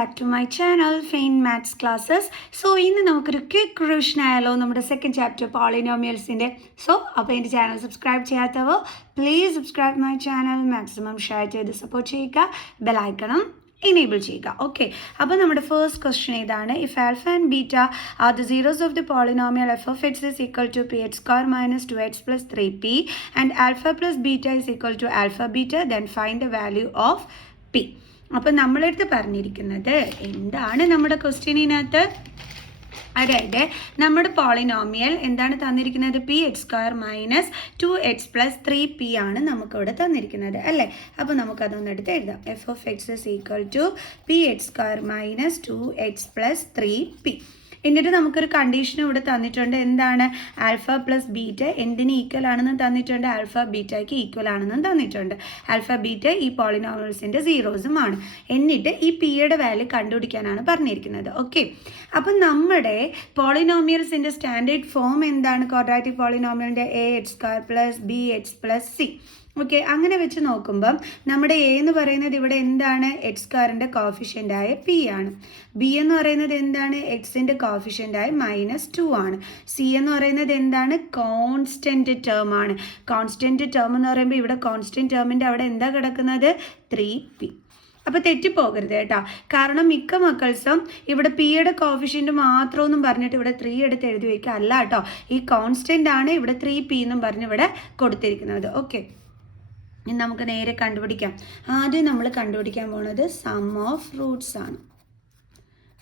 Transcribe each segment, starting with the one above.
back to my channel Faint Maths Classes. So ഇന്ന് നമുക്കൊരു quick revision ആയാലോ നമ്മുടെ സെക്കൻഡ് ചാപ്റ്റർ പോളിനോമിയൽസിൻ്റെ. അപ്പോൾ എൻ്റെ ചാനൽ സബ്സ്ക്രൈബ് ചെയ്യാത്തവർ please subscribe my channel, maximum share ചെയ്ത് സപ്പോർട്ട് ചെയ്യുക, ബെലൈക്കണം enable ചെയ്യുക. ഓക്കെ, അപ്പോൾ നമ്മുടെ ഫസ്റ്റ് ക്വസ്റ്റ്യൻ ഇതാണ്. If alpha and beta are the zeros of the polynomial f of x is equal to p x square minus 2x plus 3p and alpha plus beta is equal to alpha beta, then find the value of p. അപ്പോൾ നമ്മളെടുത്ത് പറഞ്ഞിരിക്കുന്നത് എന്താണ് നമ്മുടെ ക്വസ്റ്റ്യനിനകത്ത്, അതായത് നമ്മുടെ polynomial എന്താണ് തന്നിരിക്കുന്നത്, p x square minus 2x plus 3p ആണ് നമുക്കിവിടെ തന്നിരിക്കുന്നത് അല്ലേ. അപ്പോൾ നമുക്കതൊന്ന് എടുത്ത് എഴുതാം. F of x is equal to p x square minus 2x plus 3p. എന്നിട്ട് നമുക്കൊരു കണ്ടീഷൻ ഇവിടെ തന്നിട്ടുണ്ട്. എന്താണ്, ആൽഫ പ്ലസ് ബീറ്റ എന്തിന് ഈക്വൽ ആണെന്ന് തന്നിട്ടുണ്ട്, ആൽഫ ബീറ്റയ്ക്ക് ഈക്വൽ ആണെന്നും തന്നിട്ടുണ്ട്. ആൽഫ ബീറ്റ ഈ പോളിനോമിയൽസിൻ്റെ സീറോസുമാണ്. എന്നിട്ട് ഈ പിയുടെ വാല്യൂ കണ്ടുപിടിക്കാനാണ് പറഞ്ഞിരിക്കുന്നത്. ഓക്കെ, അപ്പം നമ്മുടെ പോളിനോമിയൽസിൻ്റെ സ്റ്റാൻഡേർഡ് ഫോം എന്താണ്, ക്വാഡ്രാറ്റിക് പോളിനോമിയലിൻ്റെ a x square plus b x plus c. Okay, അങ്ങനെ വെച്ച് നോക്കുമ്പം നമ്മുടെ എ എന്ന് പറയുന്നത് ഇവിടെ എന്താണ്, എക്സ് സ്ക്വയറിൻ്റെ കോഫിഷ്യൻ്റായ പി ആണ്. ബി എന്ന് പറയുന്നത് എന്താണ്, എക്സിൻ്റെ കോഫിഷ്യൻ്റായ -2 ആണ്. സി എന്ന് പറയുന്നത് എന്താണ്, കോൺസ്റ്റൻറ്റ് ടേം ആണ്. കോൺസ്റ്റൻറ്റ് ടേം എന്ന് പറയുമ്പോൾ ഇവിടെ കോൺസ്റ്റൻറ്റ് ടേമിൻ്റെ അവിടെ എന്താ കിടക്കുന്നത്, 3p. അപ്പോൾ തെറ്റിപ്പോകരുത് കേട്ടോ, കാരണം മിക്ക മക്കൾസും ഇവിടെ പിയുടെ കോഫിഷ്യൻ്റ് മാത്രമൊന്നും പറഞ്ഞിട്ട് ഇവിടെ 3 എടുത്ത് എഴുതി വയ്ക്കുക അല്ല കേട്ടോ. ഈ കോൺസ്റ്റൻ്റ് ആണ് ഇവിടെ 3p എന്നും പറഞ്ഞ് ഇവിടെ കൊടുത്തിരിക്കുന്നത്. ഓക്കെ, നമുക്ക് നേരെ കണ്ടുപിടിക്കാം. ആദ്യം നമ്മൾ കണ്ടുപിടിക്കാൻ പോകുന്നത് സം ഓഫ് റൂട്ട്സ് ആണ്.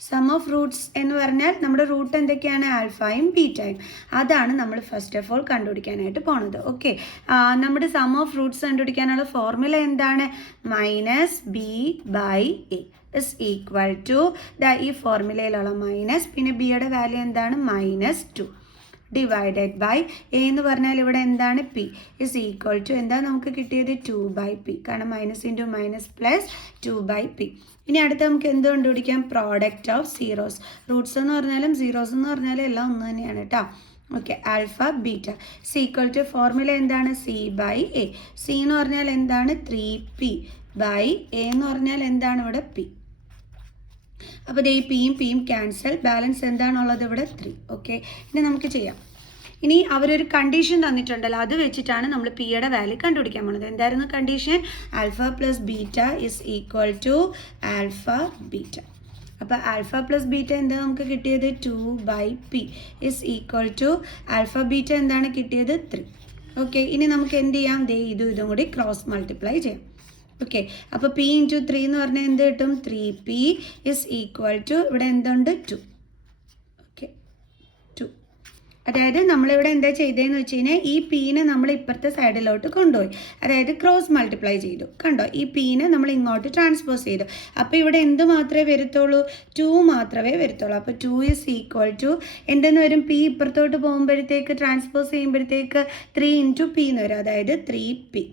സം ഓഫ് റൂട്ട്സ് എന്ന് പറഞ്ഞാൽ നമ്മുടെ റൂട്ട് എന്തൊക്കെയാണ്, ആൽഫയും ബീറ്റയും. അതാണ് നമ്മൾ ഫസ്റ്റ് ഓഫ് ഓൾ കണ്ടുപിടിക്കാനായിട്ട് പോണത്. ഓക്കെ, നമ്മുടെ സം ഓഫ് റൂട്ട്സ് കണ്ടുപിടിക്കാനുള്ള ഫോർമുല എന്താണ്, -b/a ഇസ് ഈക്വൽ ടു ഈ ഫോർമുലയിലുള്ള മൈനസ്, പിന്നെ ബിയുടെ വാല്യൂ എന്താണ്, -2 ഡിവൈഡഡ് ബൈ എ എന്ന് പറഞ്ഞാൽ ഇവിടെ എന്താണ്, പി ഇസ് ഈക്വൽ ടു എന്താ നമുക്ക് കിട്ടിയത്, 2/p. കാരണം minus into minus plus 2/p. ഇനി അടുത്ത് നമുക്ക് എന്ത് കണ്ടുപിടിക്കാം, പ്രോഡക്റ്റ് ഓഫ് സീറോസ്. റൂട്ട്സ് എന്ന് പറഞ്ഞാലും സീറോസ് എന്ന് പറഞ്ഞാലും എല്ലാം ഒന്ന് തന്നെയാണ് കേട്ടോ. Okay, alpha beta is equal to formula എന്താണ്, c/a. സി എന്ന് പറഞ്ഞാൽ എന്താണ്, 3p ബൈ എ എന്ന് പറഞ്ഞാൽ എന്താണ് ഇവിടെ പി. അപ്പോൾ ഈ പിയും ക്യാൻസൽ, ബാലൻസ് എന്താണുള്ളത് ഇവിടെ 3. ഓക്കെ, ഇനി നമുക്ക് ചെയ്യാം. ഇനി അവരൊരു കണ്ടീഷൻ തന്നിട്ടുണ്ടല്ലോ, അത് വെച്ചിട്ടാണ് നമ്മൾ പിയുടെ വാല്യൂ കണ്ടുപിടിക്കാൻ പോകുന്നത്. എന്തായിരുന്നു condition, alpha plus beta is equal to alpha beta. അപ്പോൾ ആൽഫ പ്ലസ് ബീറ്റ എന്താ നമുക്ക് കിട്ടിയത്, 2/p is equal to alpha beta എന്താണ് കിട്ടിയത്, 3. ഓക്കെ, ഇനി നമുക്ക് എന്ത് ചെയ്യാം, ഇതും കൂടി ക്രോസ് മൾട്ടിപ്ലൈ ചെയ്യാം. ഓക്കെ, അപ്പോൾ p ഇൻറ്റു 3 എന്ന് പറഞ്ഞാൽ എന്ത് കിട്ടും, 3p ഇസ് ഈക്വൽ ടു ഇവിടെ എന്തുണ്ട്, 2. ഓക്കെ, 2. അതായത് നമ്മളിവിടെ എന്താ ചെയ്തതെന്ന് വെച്ച് കഴിഞ്ഞാൽ ഈ പീനെ നമ്മൾ ഇപ്പുറത്തെ സൈഡിലോട്ട് കൊണ്ടുപോയി, അതായത് ക്രോസ് മൾട്ടിപ്ലൈ ചെയ്തു. കണ്ടോ, ഈ പീനെ നമ്മൾ ഇങ്ങോട്ട് ട്രാൻസ്പോസ് ചെയ്തു. അപ്പോൾ ഇവിടെ എന്ത് മാത്രമേ വരത്തുള്ളൂ, 2 മാത്രമേ വരത്തുള്ളൂ. അപ്പോൾ 2 ഇസ് ഈക്വൽ ടു എന്തെന്ന് വരും, പി ഇപ്പുറത്തോട്ട് പോകുമ്പോഴത്തേക്ക് ട്രാൻസ്പോസ് ചെയ്യുമ്പോഴത്തേക്ക് 3 ഇൻറ്റു പി എന്ന് വരും, അതായത് 3p.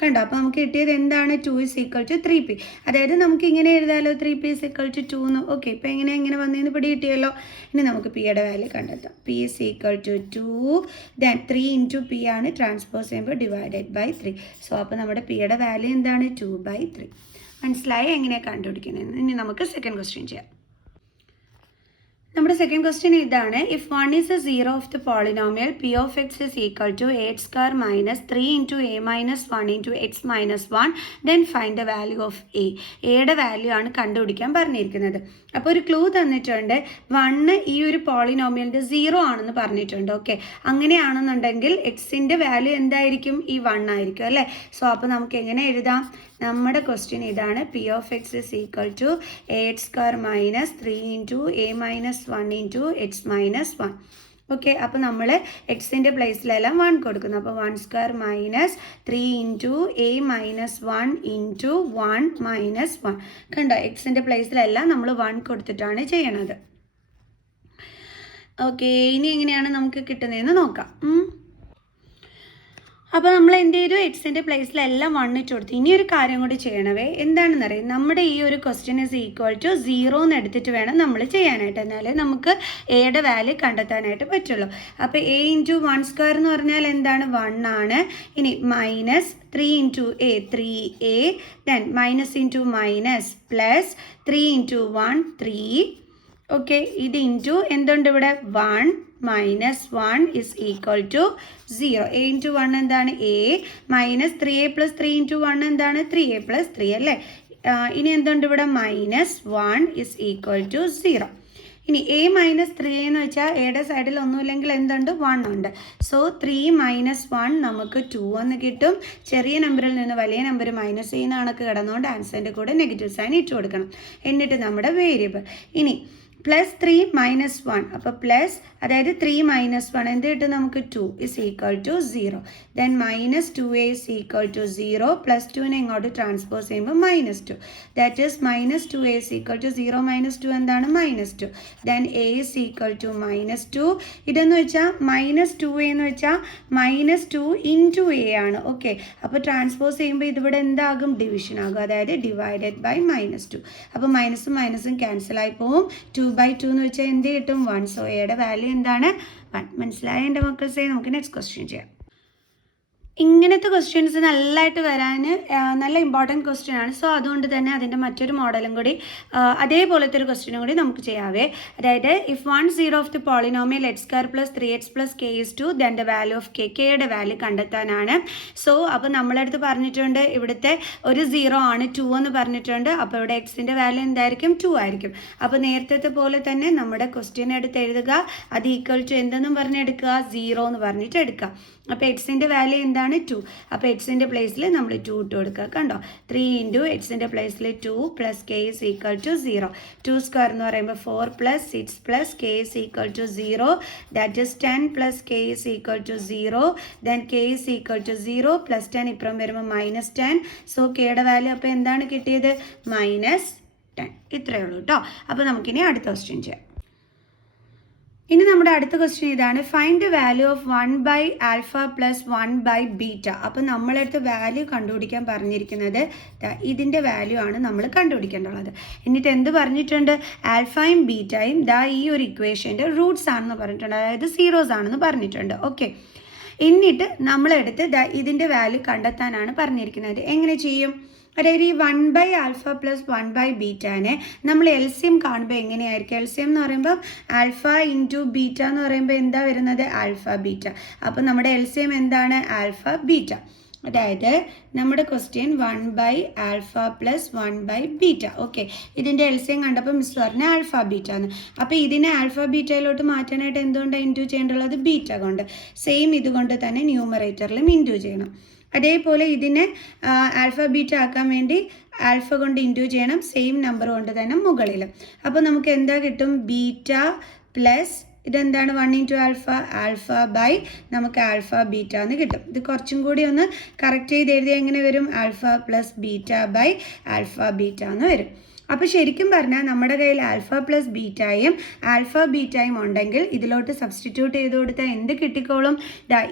കണ്ടോ, അപ്പോൾ നമുക്ക് കിട്ടിയത് എന്താണ്, 2 ഇസ് ഈക്വൽ ടു 3p. അതായത് നമുക്ക് ഇങ്ങനെ എഴുതാമല്ലോ, 3p ഇസ് ഈക്വൽ ടു 2 എന്ന്. ഓക്കെ, ഇപ്പോൾ എങ്ങനെ വന്നതെന്ന് പിടി കിട്ടിയല്ലോ. ഇനി നമുക്ക് പിയുടെ വാല്യൂ കണ്ടെത്താം. p is equal to 2, then 3 into p ആണ്, ട്രാൻസ്പോസ് ചെയ്യുമ്പോൾ ഡിവൈഡഡ് ബൈ 3. സോ അപ്പോൾ നമ്മുടെ പിയുടെ വാല്യൂ എന്താണ്, 2/3. മനസ്സിലായി എങ്ങനെയാണ് കണ്ടുപിടിക്കുന്നത്. ഇനി നമുക്ക് സെക്കൻഡ് ക്വസ്റ്റ്യൻ ചെയ്യാം. നമ്മുടെ സെക്കൻഡ് ക്വസ്റ്റ്യൻ ഇതാണ്. If 1 is a zero of the polynomial p of x is equal to a square minus 3 into a minus 1 into x minus 1, then find the value of a. എയുടെ value ആണ് കണ്ടുപിടിക്കാൻ പറഞ്ഞിരിക്കുന്നത്. അപ്പോൾ ഒരു clue തന്നിട്ടുണ്ട്, 1 ഈ ഒരു പോളിനോമിയലിൻ്റെ 0 ആണെന്ന് പറഞ്ഞിട്ടുണ്ട്. ഓക്കെ, അങ്ങനെയാണെന്നുണ്ടെങ്കിൽ എക്സിൻ്റെ വാല്യൂ എന്തായിരിക്കും, ഈ 1 ആയിരിക്കും അല്ലേ. സോ അപ്പോൾ നമുക്ക് എങ്ങനെ എഴുതാം, നമ്മുടെ ക്വസ്റ്റ്യൻ ഇതാണ്, p of x is equal to a x square minus 3 into a minus 1 into x minus 1. Okay, അപ്പോൾ നമ്മൾ എക്സിൻ്റെ പ്ലേസിലെല്ലാം 1 കൊടുക്കുന്നു. അപ്പോൾ 1 square minus 3 into a minus 1 into 1 minus 1. കണ്ടോ, എക്സിൻ്റെ പ്ലേസിലെല്ലാം നമ്മൾ 1 കൊടുത്തിട്ടാണ് ചെയ്യണത്. ഓക്കെ, ഇനി എങ്ങനെയാണ് നമുക്ക് കിട്ടുന്നതെന്ന് നോക്കാം. അപ്പോൾ നമ്മൾ എന്ത് ചെയ്തു, എക്സിൻ്റെ പ്ലേസിലെല്ലാം 1 ഇട്ട് കൊടുത്തു. ഇനി ഒരു കാര്യം കൂടി ചെയ്യണവേ, എന്താണെന്നറിയാം, നമ്മുടെ ഈ ഒരു ക്വസ്റ്റ്യൻ ഇസ് ഈക്വൽ ടു 0 എന്ന് എടുത്തിട്ട് വേണം നമ്മൾ ചെയ്യാനായിട്ട്, എന്നാലേ നമുക്ക് എയുടെ വാല്യൂ കണ്ടെത്താനായിട്ട് പറ്റുള്ളൂ. അപ്പോൾ a × 1² എന്ന് പറഞ്ഞാൽ എന്താണ്, 1 ആണ്. ഇനി minus 3 × a 3a, then minus into minus plus 3 × 1 3. Okay, ഇത് ഇൻറ്റു എന്തുണ്ട് ഇവിടെ 1 minus 1 is equal to 0. a into 1 എന്താണ് a, minus 3a plus 3 into 1 എന്താണ് 3a plus 3 അല്ലേ. ഇനി എന്തുണ്ട് ഇവിടെ മൈനസ് 1 is equal to 0. ഇനി a minus 3 എന്ന് വെച്ചാൽ എയുടെ സൈഡിൽ ഒന്നുമില്ലെങ്കിൽ എന്തുണ്ട് 1 ഉണ്ട്. സോ 3 minus 1 നമുക്ക് 2 എന്ന് കിട്ടും. ചെറിയ നമ്പറിൽ നിന്ന് വലിയ നമ്പർ മൈനസ് ചെയ്യുന്ന കണക്ക് കിടന്നുകൊണ്ട് ആൻസറിൻ്റെ കൂടെ നെഗറ്റീവ് സൈൻ ഇട്ട് കൊടുക്കണം. എന്നിട്ട് നമ്മുടെ വേരിയബിൾ ഇനി പ്ലസ് 3 മൈനസ് 1, അപ്പോൾ പ്ലസ് അതായത് 3 മൈനസ് 1 എന്ത് കിട്ടും നമുക്ക് 2 is equal to 0. Then minus 2a is equal to 0. Plus 2നെ ഇങ്ങോട്ട് ട്രാൻസ്പോസ് ചെയ്യുമ്പോൾ minus 2. That is minus 2a is equal to 0 minus 2 എന്താണ് minus 2. Then a is equal to minus 2. ഇതെന്ന് വെച്ചാൽ മൈനസ് 2a എന്ന് വെച്ചാൽ മൈനസ് 2 ഇൻറ്റു a ആണ്. Okay, അപ്പോൾ ട്രാൻസ്പോസ് ചെയ്യുമ്പോൾ ഇതിവിടെ എന്താകും, ഡിവിഷൻ ആകും, അതായത് ഡിവൈഡഡ് ബൈ മൈനസ് 2. അപ്പോൾ മൈനസും മൈനസും ക്യാൻസൽ ആയി പോവും. 2/2 എന്ന് വെച്ചാൽ എന്ത് കിട്ടും 1. സോ എയുടെ വാല്യൂ എന്താണ് 1. മനസ്സിലായ എൻ്റെ മക്കൾസേ? നമുക്ക് നെക്സ്റ്റ് ക്വസ്റ്റ്യൻ ചെയ്യാം. ഇങ്ങനത്തെ ക്വസ്റ്റ്യൻസ് നല്ലതായിട്ട് വരാൻ നല്ല ഇമ്പോർട്ടൻറ്റ് ക്വസ്റ്റ്യൻ ആണ്. സോ അതുകൊണ്ട് തന്നെ അതിൻ്റെ മറ്റൊരു മോഡലും കൂടി അതേപോലത്തെ ഒരു ക്വസ്റ്റ്യനും കൂടി നമുക്ക് ചെയ്യാവേ. അതായത് if 1 0 of the polynomial x² + 3x + k is 2, then the value of കെയുടെ വാല്യൂ കണ്ടെത്താനാണ്. സോ അപ്പോൾ നമ്മളടുത്ത് പറഞ്ഞിട്ടുണ്ട് ഇവിടുത്തെ ഒരു 0 ആണ് 2 എന്ന് പറഞ്ഞിട്ടുണ്ട്. അപ്പോൾ ഇവിടെ എക്സിൻ്റെ വാല്യൂ എന്തായിരിക്കും 2 ആയിരിക്കും. അപ്പോൾ നേരത്തെ പോലെ തന്നെ നമ്മുടെ ക്വസ്റ്റ്യൻ എടുത്ത് എഴുതുക, അത് ഈക്വൽ ടു എന്തെന്നും പറഞ്ഞെടുക്കുക 0 എന്ന് പറഞ്ഞിട്ട് എടുക്കുക. അപ്പോൾ എക്സിൻ്റെ വാല്യൂ എന്താണ് 2. അപ്പോൾ എക്സിൻ്റെ പ്ലേസിൽ നമ്മൾ 2 ഇട്ട് കൊടുക്കുക. കണ്ടോ, 3 ഇൻറ്റു എക്സിൻ്റെ പ്ലേസിൽ 2 plus k is equal to 0. 2² എന്ന് പറയുമ്പോൾ 4 + 6 + k is equal to 0. That is 10 + k is equal to 0. Then k is equal to 0 + 10 ഇപ്പുറം വരുമ്പോൾ -10. സോ കെയുടെ വാല്യൂ അപ്പോൾ എന്താണ് കിട്ടിയത് -10. ഇത്രയേ ഉള്ളൂ കേട്ടോ. അപ്പോൾ നമുക്കിനി അടുത്ത ക്വസ്റ്റ്യൻ ചെയ്യാം. ഇനി നമ്മുടെ അടുത്ത ക്വസ്റ്റ്യൻ ഇതാണ്, ഫൈൻഡ് ദ വാല്യൂ ഓഫ് 1/α + 1/β. അപ്പോൾ നമ്മളടുത്ത് വാല്യൂ കണ്ടുപിടിക്കാൻ പറഞ്ഞിരിക്കുന്നത് ഇതിൻ്റെ വാല്യൂ ആണ് നമ്മൾ കണ്ടുപിടിക്കേണ്ടത്. എന്നിട്ട് എന്ത് പറഞ്ഞിട്ടുണ്ട്, ആൽഫയും ബീറ്റയും ഈ ഒരു ഇക്വേഷൻ്റെ റൂട്ട്സ് ആണെന്ന് പറഞ്ഞിട്ടുണ്ട്, അതായത് സീറോസ് ആണെന്ന് പറഞ്ഞിട്ടുണ്ട്. ഓക്കെ, എന്നിട്ട് നമ്മളെടുത്ത് ഇതിൻ്റെ വാല്യൂ കണ്ടെത്താനാണ് പറഞ്ഞിരിക്കുന്നത്. എങ്ങനെ ചെയ്യും? അതായത് ഈ 1/α + 1/βനെ നമ്മൾ എൽസിയം കാണുമ്പോൾ എങ്ങനെയായിരിക്കും? എൽസിയം എന്ന് പറയുമ്പോൾ ആൽഫ ഇൻറ്റു ബീറ്റ എന്ന് പറയുമ്പോൾ എന്താ വരുന്നത് ആൽഫ ബീറ്റ. അപ്പോൾ നമ്മുടെ എൽസിയം എന്താണ് ആൽഫ ബീറ്റ. അതായത് നമ്മുടെ ക്വസ്റ്റ്യൻ 1/α + 1/β. ഓക്കെ, ഇതിൻ്റെ എൽസിയം കണ്ടപ്പോൾ മിസ് പറഞ്ഞ ആൽഫ ബീറ്റ എന്ന്. അപ്പോൾ ഇതിനെ ആൽഫ ബീറ്റയിലോട്ട് മാറ്റാനായിട്ട് എന്തുകൊണ്ടാണ് ഇൻറ്റു ചെയ്യേണ്ടത്? ബീറ്റ കൊണ്ട്. സെയിം ഇതുകൊണ്ട് തന്നെ ന്യൂമറേറ്ററിലും ഇൻറ്റു ചെയ്യണം. അതേപോലെ ഇതിനെ ആൽഫ ബീറ്റ ആക്കാൻ വേണ്ടി ആൽഫ കൊണ്ട് ഇൻറ്റു ചെയ്യണം, സെയിം നമ്പർ കൊണ്ട് തന്നെ മുകളിൽ. അപ്പോൾ നമുക്ക് എന്താ കിട്ടും, ബീറ്റ പ്ലസ് ഇതെന്താണ് 1 × ആൽഫ ബൈ നമുക്ക് ആൽഫ ബീറ്റ എന്ന് കിട്ടും. ഇത് കുറച്ചും കൂടി ഒന്ന് കറക്റ്റ് ചെയ്ത് എഴുതിയാൽ എങ്ങനെ വരും, alpha plus beta by alpha beta എന്ന് വരും. അപ്പോൾ ശരിക്കും പറഞ്ഞാൽ നമ്മുടെ കയ്യിൽ ആൽഫ പ്ലസ് ബീറ്റയും ആൽഫ ബീറ്റയും ഉണ്ടെങ്കിൽ ഇതിലോട്ട് സബ്സ്റ്റിറ്റ്യൂട്ട് ചെയ്ത് കൊടുത്താൽ എന്ത് കിട്ടിക്കോളും,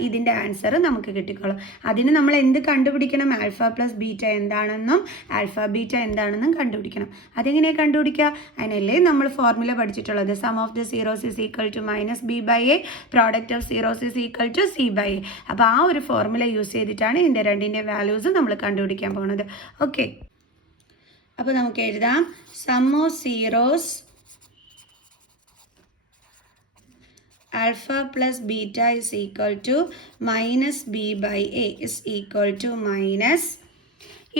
ഇതിൻ്റെ ആൻസർ നമുക്ക് കിട്ടിക്കോളും. അതിന് നമ്മൾ എന്ത് കണ്ടുപിടിക്കണം, ആൽഫ പ്ലസ് ബീറ്റ എന്താണെന്നും ആൽഫ ബീറ്റ എന്താണെന്നും കണ്ടുപിടിക്കണം. അതെങ്ങനെയാണ് കണ്ടുപിടിക്കുക? അതിനല്ലേ നമ്മൾ ഫോർമുല പഠിച്ചിട്ടുള്ളത്, sum of the zeros is equal to -b/a, product of zeros is equal to c/a. അപ്പോൾ ആ ഒരു ഫോർമുല യൂസ് ചെയ്തിട്ടാണ് ഇതിൻ്റെ രണ്ടിൻ്റെ വാല്യൂസ് നമ്മൾ കണ്ടുപിടിക്കാൻ പോകുന്നത്. ഓക്കെ, അപ്പോൾ നമുക്ക് എഴുതാം, sum of zeros alpha plus beta is equal to -b/a is equal to minus.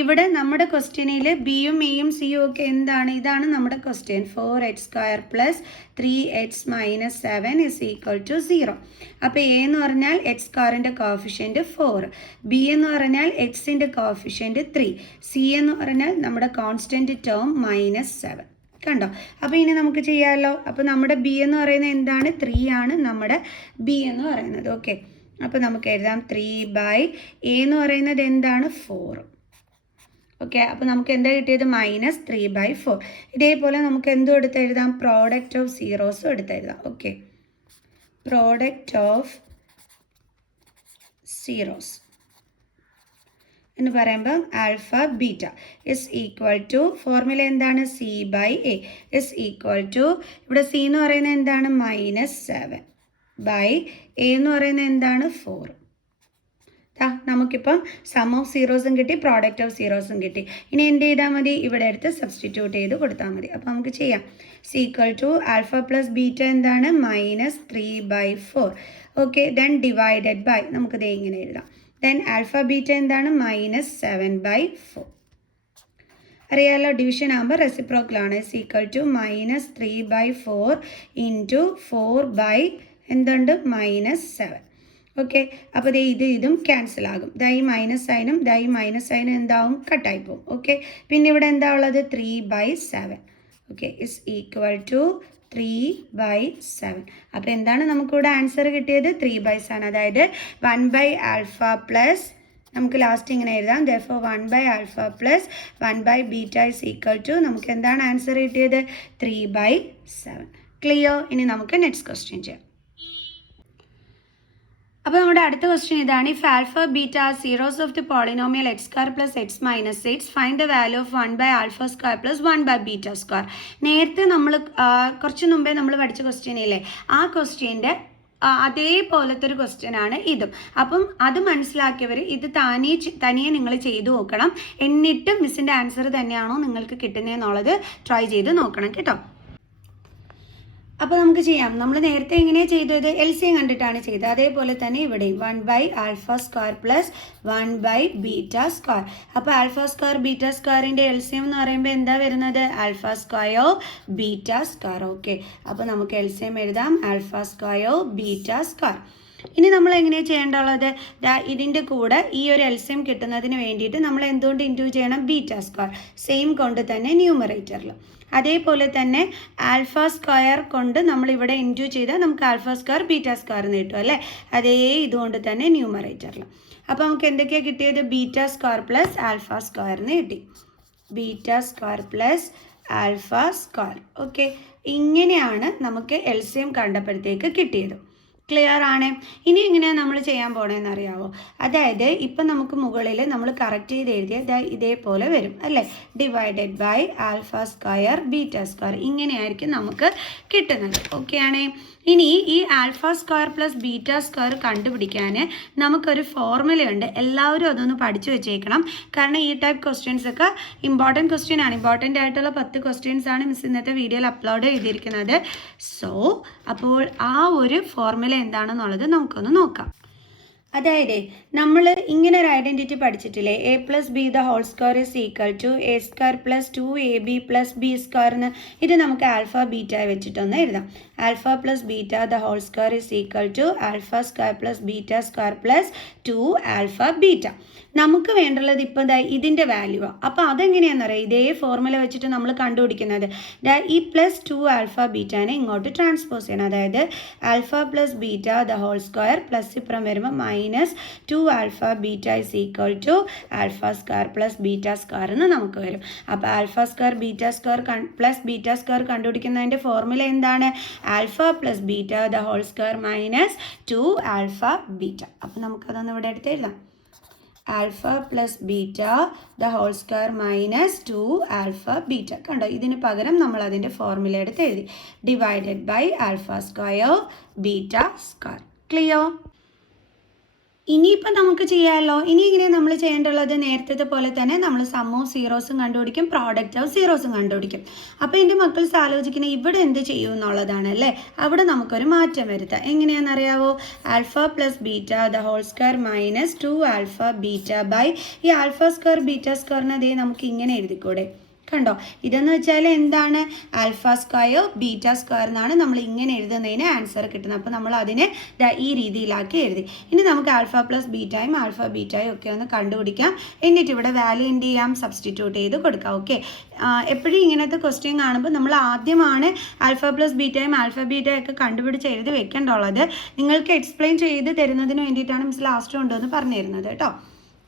ഇവിടെ നമ്മുടെ ക്വസ്റ്റ്യനിൽ ബിയും എയും സിയും ഒക്കെ എന്താണ്, ഇതാണ് നമ്മുടെ question. 4x² + 3x - 7 is equal to 0. അപ്പോൾ എ എന്ന് പറഞ്ഞാൽ x² കോഫിഷ്യൻറ്റ് 4, ബി എന്ന് പറഞ്ഞാൽ എക്സിൻ്റെ കോഫിഷ്യൻറ്റ് 3, സി എന്ന് പറഞ്ഞാൽ നമ്മുടെ കോൺസ്റ്റൻറ്റ് ടേം -7. കണ്ടോ? അപ്പോൾ ഇനി നമുക്ക് ചെയ്യാമല്ലോ. അപ്പോൾ നമ്മുടെ ബി എന്ന് പറയുന്നത് എന്താണ്, 3 ആണ് നമ്മുടെ ബി എന്ന് പറയുന്നത്. ഓക്കെ, അപ്പോൾ നമുക്ക് എഴുതാം 3/a എന്ന് പറയുന്നത് എന്താണ് 4. ഓക്കെ, അപ്പോൾ നമുക്ക് എന്താ കിട്ടിയത് -3/4. ഇതേപോലെ നമുക്ക് എന്തും എടുത്ത് എഴുതാം, പ്രോഡക്റ്റ് ഓഫ് സീറോസും എടുത്ത് എഴുതാം. ഓക്കെ, പ്രോഡക്റ്റ് ഓഫ് സീറോസ് എന്ന് പറയുമ്പം alpha beta is equal to formula എന്താണ് c by a is equal to ഇവിടെ സി എന്ന് പറയുന്നത് എന്താണ് -7 ബൈ എ എന്ന് പറയുന്നത് എന്താണ് 4. നമുക്കിപ്പം സം ഓഫ് സീറോസും കിട്ടി, പ്രോഡക്റ്റ് ഓഫ് സീറോസും കിട്ടി. ഇനി എന്ത് ചെയ്താൽ മതി, ഇവിടെ എടുത്ത് സബ്സ്റ്റിറ്റ്യൂട്ട് ചെയ്ത് കൊടുത്താൽ മതി. അപ്പോൾ നമുക്ക് ചെയ്യാം. C equal to alpha plus beta എന്താണ് -3/4. ഓക്കെ, ദെൻ ഡിവൈഡഡ് ബൈ നമുക്കത് ഇങ്ങനെ എഴുതാം. ദെൻ ആൽഫ ബീറ്റ എന്താണ് -7/4. അറിയാലോ, ഡിവിഷൻ ആകുമ്പോൾ റെസിപ്രോക്കലാണ്. ഇസ് ഈക്വൽ ടു -3/4 ഇൻറ്റു 4 എന്തുണ്ട് -7. ഓക്കെ, അപ്പോൾ ഇതും ക്യാൻസൽ ആകും. ഈ മൈനസ് സൈനും മൈനസ് സൈനും എന്താവും, കട്ടായി പോകും. ഓക്കെ, പിന്നെ ഇവിടെ എന്താ ഉള്ളത് 3/7. Okay, is equal to 3/7. അപ്പോൾ എന്താണ് നമുക്കിവിടെ ആൻസർ കിട്ടിയത് 3/7. അതായത് 1/α പ്ലസ് നമുക്ക് ലാസ്റ്റ് ഇങ്ങനെ എഴുതാം. therefore 1/α plus 1/β is equal to നമുക്ക് എന്താണ് ആൻസർ കിട്ടിയത് 3/7. ക്ലിയർ? ഇനി നമുക്ക് നെക്സ്റ്റ് ക്വസ്റ്റ്യൻ ചെയ്യാം. അപ്പോൾ നമ്മുടെ അടുത്ത ക്വസ്റ്റ്യൻ ഇതാണ്. If alpha beta are zeros of the polynomial x square plus x minus 6 find the value of 1/α square plus 1/β square. നേരത്തെ നമ്മൾ കുറച്ച് മുമ്പേ നമ്മൾ പഠിച്ച ക്വസ്റ്റ്യൻ ഇല്ലേ, ആ ക്വസ്റ്റ്യൻ്റെ അതേപോലത്തെ ഒരു ക്വസ്റ്റ്യൻ ആണ് ഇതും. അപ്പം അത് മനസ്സിലാക്കിയവർ ഇത് തനിയെ നിങ്ങൾ ചെയ്തു നോക്കണം. എന്നിട്ട് മിസ്സിൻ്റെ ആൻസർ തന്നെയാണോ നിങ്ങൾക്ക് കിട്ടുന്നതെന്നുള്ളത് ട്രൈ ചെയ്ത് നോക്കണം കേട്ടോ. അപ്പോൾ നമുക്ക് ചെയ്യാം. നമ്മൾ നേരത്തെ എങ്ങനെയാണ് ചെയ്തത്, LCM കണ്ടിട്ടാണ് ചെയ്തത്. അതേപോലെ തന്നെ ഇവിടെയും 1/α സ്ക്വയർ പ്ലസ് 1/β സ്ക്വയർ. അപ്പോൾ ആൽഫ സ്ക്വയർ ബീറ്റ സ്ക്വയറിൻ്റെ LCM എന്ന് പറയുമ്പോൾ എന്താ വരുന്നത്, alpha square beta square. Okay, അപ്പോൾ നമുക്ക് LCM എഴുതാം, ആൽഫ സ്ക്വയർ ബീറ്റ സ്ക്വയർ. ഇനി നമ്മൾ എങ്ങനെയാണ് ചെയ്യേണ്ടുള്ളത്, ഇതിൻ്റെ കൂടെ ഈ ഒരു LCM കിട്ടുന്നതിന് വേണ്ടിയിട്ട് നമ്മൾ എന്തുകൊണ്ട് ഇൻറ്റു ചെയ്യണം, ബീറ്റ സ്ക്വയർ. സെയിം കൊണ്ട് തന്നെ ന്യൂമറേറ്ററിൽ. അതേപോലെ തന്നെ ആൽഫ സ്ക്വയർ കൊണ്ട് നമ്മളിവിടെ ഇൻറ്റു ചെയ്താൽ നമുക്ക് ആൽഫ സ്ക്വയർ ബീറ്റ സ്ക്വയർ എന്ന് കിട്ടും അല്ലേ. അതേ ഇതുകൊണ്ട് തന്നെ ന്യൂമറേറ്ററിൽ. അപ്പോൾ നമുക്ക് എന്തൊക്കെയാണ് കിട്ടിയത്, beta square plus alpha square എന്ന് കിട്ടി. Beta square plus alpha square. Okay, ഇങ്ങനെയാണ് നമുക്ക് LCM കണ്ടപ്പോഴത്തേക്ക് കിട്ടിയത്. ക്ലിയർ ആണ്? ഇനി എങ്ങനെയാണ് നമ്മൾ ചെയ്യാൻ പോകണമെന്ന് അറിയാമോ? അതായത് ഇപ്പം നമുക്ക് മുകളിൽ നമ്മൾ കറക്റ്റ് ചെയ്ത് എഴുതിയത് ഇതേപോലെ വരും അല്ലേ, divided by alpha square beta square. ഇങ്ങനെയായിരിക്കും നമുക്ക് കിട്ടുന്നത്. ഓക്കെ ആണേ. ഇനി ഈ alpha square plus beta square കണ്ടുപിടിക്കാൻ നമുക്കൊരു ഫോർമുലയുണ്ട്. എല്ലാവരും അതൊന്ന് പഠിച്ചു വെച്ചേക്കണം. കാരണം ഈ ടൈപ്പ് ക്വസ്റ്റ്യൻസ് ഒക്കെ ഇമ്പോർട്ടൻറ്റ് ക്വസ്റ്റ്യൻ ആണ്. ഇമ്പോർട്ടൻ്റ് ആയിട്ടുള്ള 10 ക്വസ്റ്റ്യൻസ് ആണ് മിസ് ഇന്നത്തെ വീഡിയോയിൽ അപ്ലോഡ് ചെയ്തിരിക്കുന്നത്. സോ അപ്പോൾ ആ ഒരു ഫോർമുല എന്താണെന്നുള്ളത് നമുക്കൊന്ന് നോക്കാം. അതായത് നമ്മൾ ഇങ്ങനെ ഒരു ഐഡൻറ്റിറ്റി പഠിച്ചിട്ടില്ലേ, a plus b the whole square is equal to a square plus 2ab plus b സ്ക്വയറിന്. ഇത് നമുക്ക് ആൽഫ ബീറ്റ വെച്ചിട്ടൊന്ന് എഴുതാം. Alpha plus beta the whole square is equal to alpha square plus beta square plus 2 alpha beta. നമുക്ക് വേണ്ടുള്ളത് ഇപ്പം ഇതിൻ്റെ value ആണ്. അപ്പോൾ അതെങ്ങനെയാണെന്ന് അറിയാം, ഇതേ ഫോർമുല വെച്ചിട്ട് നമ്മൾ കണ്ടുപിടിക്കുന്നത്. ഈ പ്ലസ് 2 ആൽഫ ബീറ്റാനെ ഇങ്ങോട്ട് ട്രാൻസ്പോസ് ചെയ്യണം. അതായത് alpha plus beta the whole square plus ഇപ്പുറം വരുമ്പോൾ -2 alpha beta is equal to alpha square plus beta square എന്ന് നമുക്ക് വരും. അപ്പോൾ alpha square beta square plus beta square കണ്ടുപിടിക്കുന്നതിൻ്റെ ഫോർമുല എന്താണ്, alpha plus beta the whole square -2 alpha beta. അപ്പോൾ നമുക്കതൊന്ന് ഇവിടെ എടുത്ത് എഴുതാം. Alpha plus beta the whole square -2 alpha beta. കണ്ടോ, ഇതിന് പകരം നമ്മൾ അതിൻ്റെ ഫോർമുല എടുത്ത് എഴുതി. Divided by alpha square beta square. Clear? ഇനിയിപ്പോൾ നമുക്ക് ചെയ്യാമല്ലോ. ഇനി ഇങ്ങനെ നമ്മൾ ചെയ്യേണ്ടുള്ളത് നേരത്തെ പോലെ തന്നെ നമ്മൾ സം ഓഫ് സീറോസും കണ്ടുപിടിക്കും, പ്രോഡക്റ്റ് ഓഫ് സീറോസും കണ്ടുപിടിക്കും. അപ്പോൾ എൻ്റെ മക്കൾസ് ആലോചിക്കുന്നത് ഇവിടെ എന്ത് ചെയ്യും എന്നുള്ളതാണ് അല്ലേ. അവിടെ നമുക്കൊരു മാറ്റം വരുത്താം. എങ്ങനെയാണെന്നറിയാവോ, alpha plus beta the whole square -2 alpha beta by ഈ ആൽഫ സ്ക്വയർ ബീറ്റ സ്ക്വയറിന് അതേ നമുക്ക് ഇങ്ങനെ എഴുതിക്കൂടെ. കണ്ടോ, ഇതെന്ന് വെച്ചാൽ എന്താണ്, ആൽഫ സ്ക്വയർ ബീറ്റ സ്ക്വയർ എന്നാണ് നമ്മൾ ഇങ്ങനെ എഴുതുന്നതിന് ആൻസർ കിട്ടുന്നത്. അപ്പോൾ നമ്മൾ അതിനെ ഈ രീതിയിലാക്കി എഴുതി. ഇനി നമുക്ക് ആൽഫ പ്ലസ് ബീറ്റയും ആൽഫ ബീറ്റയും ഒക്കെ ഒന്ന് കണ്ടുപിടിക്കാം. എന്നിട്ട് ഇവിടെ വാല്യൂ എന്ത് ചെയ്യാം, സബ്സ്റ്റിറ്റ്യൂട്ട് ചെയ്ത് കൊടുക്കാം. ഓക്കെ, എപ്പോഴും ഇങ്ങനത്തെ ക്വസ്റ്റ്യൻ കാണുമ്പോൾ നമ്മൾ ആദ്യമാണ് ആൽഫ പ്ലസ് ബീറ്റയും ആൽഫ ബീറ്റയും ഒക്കെ കണ്ടുപിടിച്ച് എഴുതി വെക്കേണ്ടുള്ളത്. നിങ്ങൾക്ക് എക്സ്പ്ലെയിൻ ചെയ്ത് തരുന്നതിന് വേണ്ടിയിട്ടാണ് മിസ് ലാസ്റ്റ് കൊണ്ടുവന്ന് പറഞ്ഞു തരുന്നത് കേട്ടോ.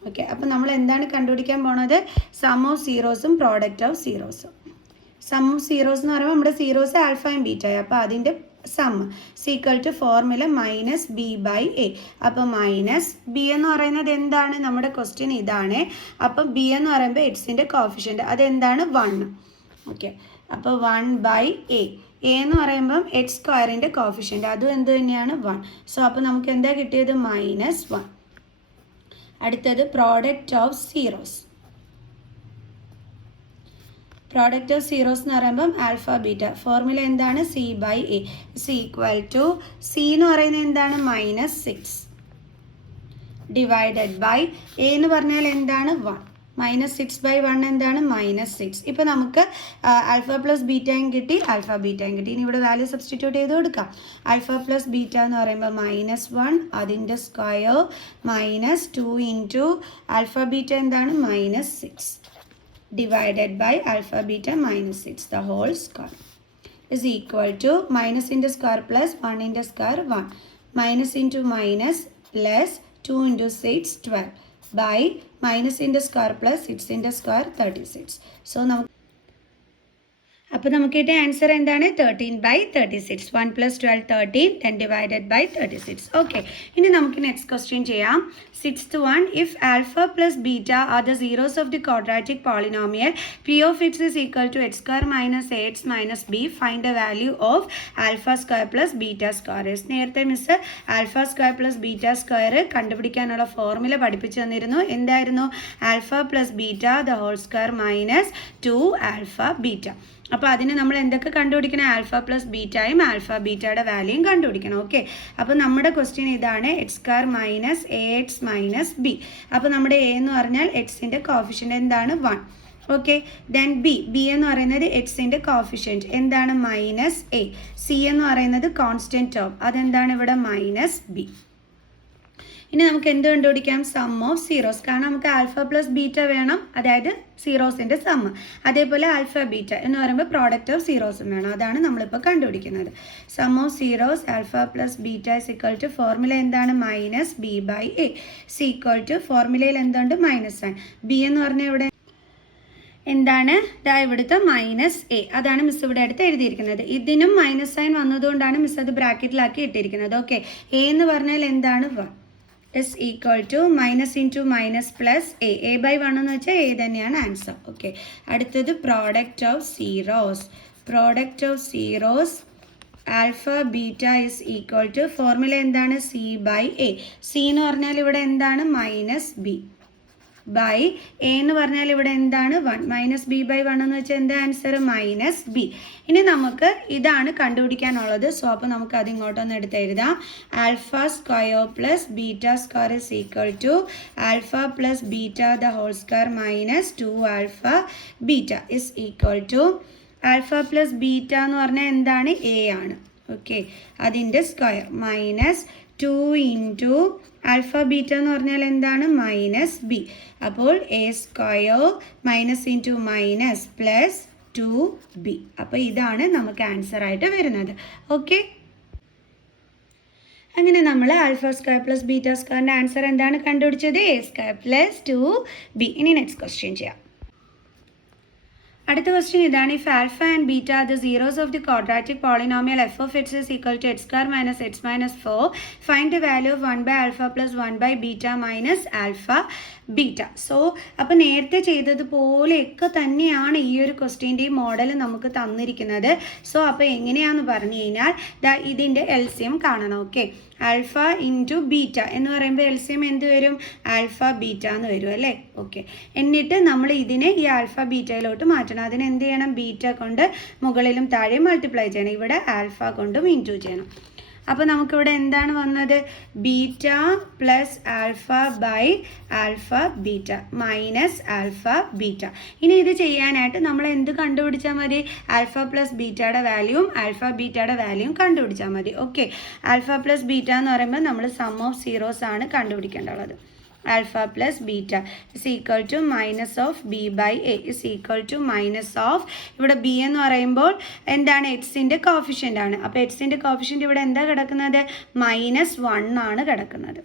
ഓക്കെ, അപ്പോൾ നമ്മൾ എന്താണ് കണ്ടുപിടിക്കാൻ പോണത്, സം ഓഫ് സീറോസും പ്രോഡക്റ്റ് ഓഫ് സീറോസും. സം ഓഫ് സീറോസ് എന്ന് പറയുമ്പോൾ നമ്മുടെ സീറോസ് ആൽഫയും ബീറ്റയും. അപ്പോൾ അതിൻ്റെ sum is equal to formula minus b by a. അപ്പോൾ മൈനസ് ബി എന്ന് പറയുന്നത് എന്താണ്? നമ്മുടെ ക്വസ്റ്റ്യൻ ഇതാണ്. അപ്പം ബി എന്ന് പറയുമ്പോൾ എക്സിൻ്റെ കോഫിഷ്യൻ്റ് അതെന്താണ്? 1. ഓക്കെ, അപ്പോൾ 1 ബൈ എ. എ എന്ന് പറയുമ്പം എക്സ് സ്ക്വയറിൻ്റെ കോഫിഷ്യൻ്റ് അതും എന്ത് തന്നെയാണ്? 1. സോ അപ്പോൾ നമുക്ക് എന്താ കിട്ടിയത്? -1. അടുത്തത് product of zeros. Product of zeros എന്ന് പറയുമ്പം ആൽഫ ബീറ്റ. ഫോർമുല എന്താണ്? C by a is equal to c എന്ന് പറയുന്നത് എന്താണ്? -6 ഡിവൈഡഡ് ബൈ എ എന്ന് പറഞ്ഞാൽ എന്താണ്? 1. -6 ബൈ 1 എന്താണ്? -6. ഇപ്പോൾ നമുക്ക് ആൽഫ പ്ലസ് ബീറ്റയും കിട്ടി, ആൽഫ ബീറ്റയും കിട്ടി. ഇനി ഇവിടെ വാല്യൂ സബ്സ്റ്റിറ്റ്യൂട്ട് ചെയ്ത് കൊടുക്കാം. ആൽഫ പ്ലസ് ബീറ്റ എന്ന് പറയുമ്പോൾ -1 അതിൻ്റെ സ്ക്വയർ -2 ഇൻറ്റു ആൽഫ ബീറ്റ എന്താണ്? -6 divided by alpha beta -6 the whole square is equal to minus into square plus 1 into square 1 minus into minus less 2 into 6 12 by minus into square plus 6 into square 36. So now അപ്പോൾ നമുക്ക് കിട്ടിയ answer എന്താണ്? 13/36. 1 + 12 13, 10 divided by 36. Okay, ഇനി നമുക്ക് next question ചെയ്യാം. 6th one, if alpha plus beta are the zeros of the quadratic polynomial p of x is equal to x square minus ax minus b, find the value of alpha square plus beta square. നേരത്തെ miss alpha square plus beta square കണ്ടുപിടിക്കാനുള്ള formula പഠിപ്പിച്ചു തന്നിരുന്നു. എന്തായിരുന്നു? Alpha plus beta the whole square minus 2 alpha beta. അപ്പോൾ അതിന് നമ്മൾ എന്തൊക്കെ കണ്ടുപിടിക്കണം? ആൽഫ പ്ലസ് ബീറ്റയും ആൽഫ ബീറ്റയുടെ വാല്യൂയും കണ്ടുപിടിക്കണം. ഓക്കെ, അപ്പോൾ നമ്മുടെ ക്വസ്റ്റ്യൻ ഇതാണ്, x square minus a x minus b. അപ്പോൾ നമ്മുടെ എ എന്ന് പറഞ്ഞാൽ എക്സിൻ്റെ കോഫിഷ്യൻ്റ് എന്താണ്? 1. ഓക്കെ, ദെൻ ബി എന്ന് പറയുന്നത് എക്സിൻ്റെ കോഫിഷ്യൻ്റ് എന്താണ്? -a. സി എന്ന് പറയുന്നത് കോൺസ്റ്റൻറ്റ് ടേം അതെന്താണ്? ഇവിടെ -b. ഇനി നമുക്ക് എന്ത് കണ്ടുപിടിക്കാം? Sum of zeros. കാരണം നമുക്ക് ആൽഫ പ്ലസ് ബീറ്റ വേണം, അതായത് സീറോസിൻ്റെ സമ്മ്. അതേപോലെ ആൽഫ ബീറ്റ എന്ന് പറയുമ്പോൾ പ്രോഡക്റ്റ് ഓഫ് സീറോസും വേണം. അതാണ് നമ്മളിപ്പോൾ കണ്ടുപിടിക്കുന്നത്. Sum of zeros alpha plus beta is equal to formula എന്താണ്? -b by a is equal to ഫോർമുലയിൽ എന്തുണ്ട്? -1. ബി എന്ന് പറഞ്ഞാൽ ഇവിടെ എന്താണ്? ഇവിടുത്തെ -a അതാണ് മിസ് ഇവിടെ അടുത്ത് എഴുതിയിരിക്കുന്നത്. ഇതിനും -സൈൻ വന്നതുകൊണ്ടാണ് മിസ് അത് ബ്രാക്കറ്റിലാക്കി ഇട്ടിരിക്കുന്നത്. ഓക്കെ, എ എന്ന് പറഞ്ഞാൽ എന്താണ്? 1 is equal to minus into minus plus a by 1 എന്ന് വെച്ചാൽ a തന്നെയാണ് ആൻസർ. ഓക്കെ, അടുത്തത് product of zeros. Product of zeros alpha beta is equal to formula എന്താണ്? C by a. സി എന്ന് പറഞ്ഞാൽ ഇവിടെ എന്താണ്? -b ബൈ എ എന്ന് പറഞ്ഞാൽ ഇവിടെ എന്താണ്? 1. -b ബൈ 1 എന്ന് വെച്ചാൽ എന്താ ആൻസർ? -b. ഇനി നമുക്ക് ഇതാണ് കണ്ടുപിടിക്കാനുള്ളത്. സോ അപ്പോൾ നമുക്ക് അത് ഇങ്ങോട്ടൊന്ന് എടുത്ത് എഴുതാം. Alpha square plus beta square is equal to alpha plus beta the whole square minus 2 alpha beta is equal to alpha plus beta എന്ന് പറഞ്ഞാൽ എന്താണ്? എ ആണ്. ഓക്കെ, അതിൻ്റെ സ്ക്വയർ -2 ഇൻറ്റു ആൽഫ ബീറ്റ എന്ന് പറഞ്ഞാൽ എന്താണ്? -b. അപ്പോൾ A square minus into minus plus 2b. അപ്പോൾ ഇതാണ് നമുക്ക് ആൻസർ ആയിട്ട് വരുന്നത്. ഓക്കെ, അങ്ങനെ നമ്മൾ ആൽഫ സ്ക്വയർ പ്ലസ് ബീറ്റ സ്ക്വയറിൻ്റെ ആൻസർ എന്താണ് കണ്ടുപിടിച്ചത്? A square plus 2b. ഇനി നെക്സ്റ്റ് ക്വസ്റ്റ്യൻ ചെയ്യാം. അടുത്ത ക്വസ്റ്റ്യൻ ഇതാണ്. If alpha and beta are the zeros of the quadratic polynomial f of x is equal to x square minus x minus 4, find the value of 1 by alpha plus 1 by beta minus alpha beta. So അപ്പോൾ നേരത്തെ ചെയ്തതുപോലെയൊക്കെ തന്നെയാണ് ഈ ഒരു ക്വസ്റ്റ്യൻ്റെ model നമുക്ക് തന്നിരിക്കുന്നത്. So അപ്പോൾ എങ്ങനെയാണെന്ന് പറഞ്ഞു കഴിഞ്ഞാൽ ഇതിൻ്റെ എൽസിയം കാണണം. ഓക്കെ, ആൽഫ ഇൻറ്റു ബീറ്റ എന്ന് പറയുമ്പോൾ എൽസിയം എന്ത് വരും? ആൽഫ ബീറ്റ എന്ന് വരും അല്ലേ? ഓക്കെ, എന്നിട്ട് നമ്മൾ ഇതിനെ ഈ ആൽഫ ബീറ്റയിലോട്ട് മാറ്റണം. അതിന് എന്ത് ചെയ്യണം? ബീറ്റ കൊണ്ട് മുകളിലും താഴെയും മൾട്ടിപ്ലൈ ചെയ്യണം. ഇവിടെ ആൽഫ കൊണ്ടും ഇൻറ്റു ചെയ്യണം. അപ്പോൾ നമുക്കിവിടെ എന്താണ് വന്നത്? Beta plus alpha by alpha beta minus alpha beta. ഇനി ഇത് ചെയ്യാനായിട്ട് നമ്മൾ എന്ത് കണ്ടുപിടിച്ചാൽ മതി? ആൽഫ പ്ലസ് ബീറ്റയുടെ വാല്യൂവും ആൽഫ ബീറ്റയുടെ വാല്യൂവും കണ്ടുപിടിച്ചാൽ മതി. ഓക്കെ, ആൽഫ പ്ലസ് ബീറ്റ എന്ന് പറയുമ്പോൾ നമ്മൾ സം ഓഫ് സീറോസ് ആണ് കണ്ടുപിടിക്കേണ്ടത്. Alpha plus beta is equal to minus of b by a is equal to minus of, ഇവിടെ ബി എന്ന് പറയുമ്പോൾ എന്താണ്? എക്സിൻ്റെ കോഫിഷ്യൻ്റ് ആണ്. അപ്പോൾ എക്സിൻ്റെ കോഫിഷ്യൻ്റ് ഇവിടെ എന്താ കിടക്കുന്നത്? -1 ആണ് കിടക്കുന്നത്.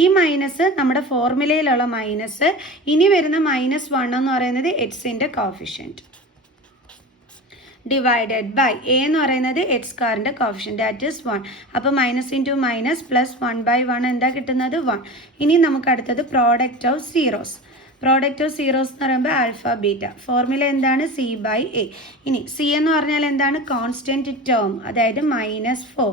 ഈ മൈനസ് നമ്മുടെ ഫോർമുലയിലുള്ള മൈനസ്, ഇനി വരുന്ന -1 എന്ന് പറയുന്നത് എക്സിൻ്റെ കോഫിഷ്യൻ്റ്. ഡിവൈഡഡ് ബൈ എ എന്ന് പറയുന്നത് എക്സ് സ്ക്വയറിൻ്റെ കോഫിഷ്യൻ ദാറ്റ് ഈസ് 1. അപ്പോൾ മൈനസ് ഇൻറ്റു മൈനസ് പ്ലസ് 1/1 എന്താ കിട്ടുന്നത് 1. ഇനി നമുക്ക് അടുത്തത് product of zeros. Product of zeros എന്ന് പറയുമ്പോൾ ആൽഫ ബീറ്റ. ഫോർമുല എന്താണ് C/A. ഇനി സി എന്ന് പറഞ്ഞാൽ എന്താണ് കോൺസ്റ്റൻറ്റ് ടേം, അതായത് -4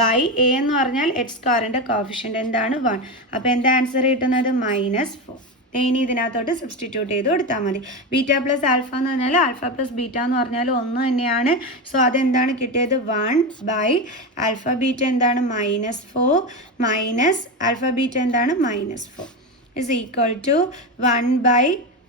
ബൈ എ എന്ന് പറഞ്ഞാൽ എക്സ് സ്ക്വയറിൻ്റെ കോഫിഷ്യൻ്റ് എന്താണ് 1. അപ്പോൾ എന്താ ആൻസർ കിട്ടുന്നത് -4. ഇനി ഇതിനകത്തോട്ട് സബ്സ്റ്റിറ്റ്യൂട്ട് ചെയ്ത് കൊടുത്താൽ മതി. ബീറ്റ പ്ലസ് ആൽഫ എന്ന് പറഞ്ഞാൽ ആൽഫ പ്ലസ് ബീറ്റ എന്ന് പറഞ്ഞാൽ ഒന്ന് തന്നെയാണ്. സോ അതെന്താണ് കിട്ടിയത് 1 ബൈ ആൽഫ ബീറ്റ എന്താണ് -4 മൈനസ് ആൽഫ ബീറ്റ എന്താണ് -4 ഇസ് ഈക്വൽ ടു 1 ബൈ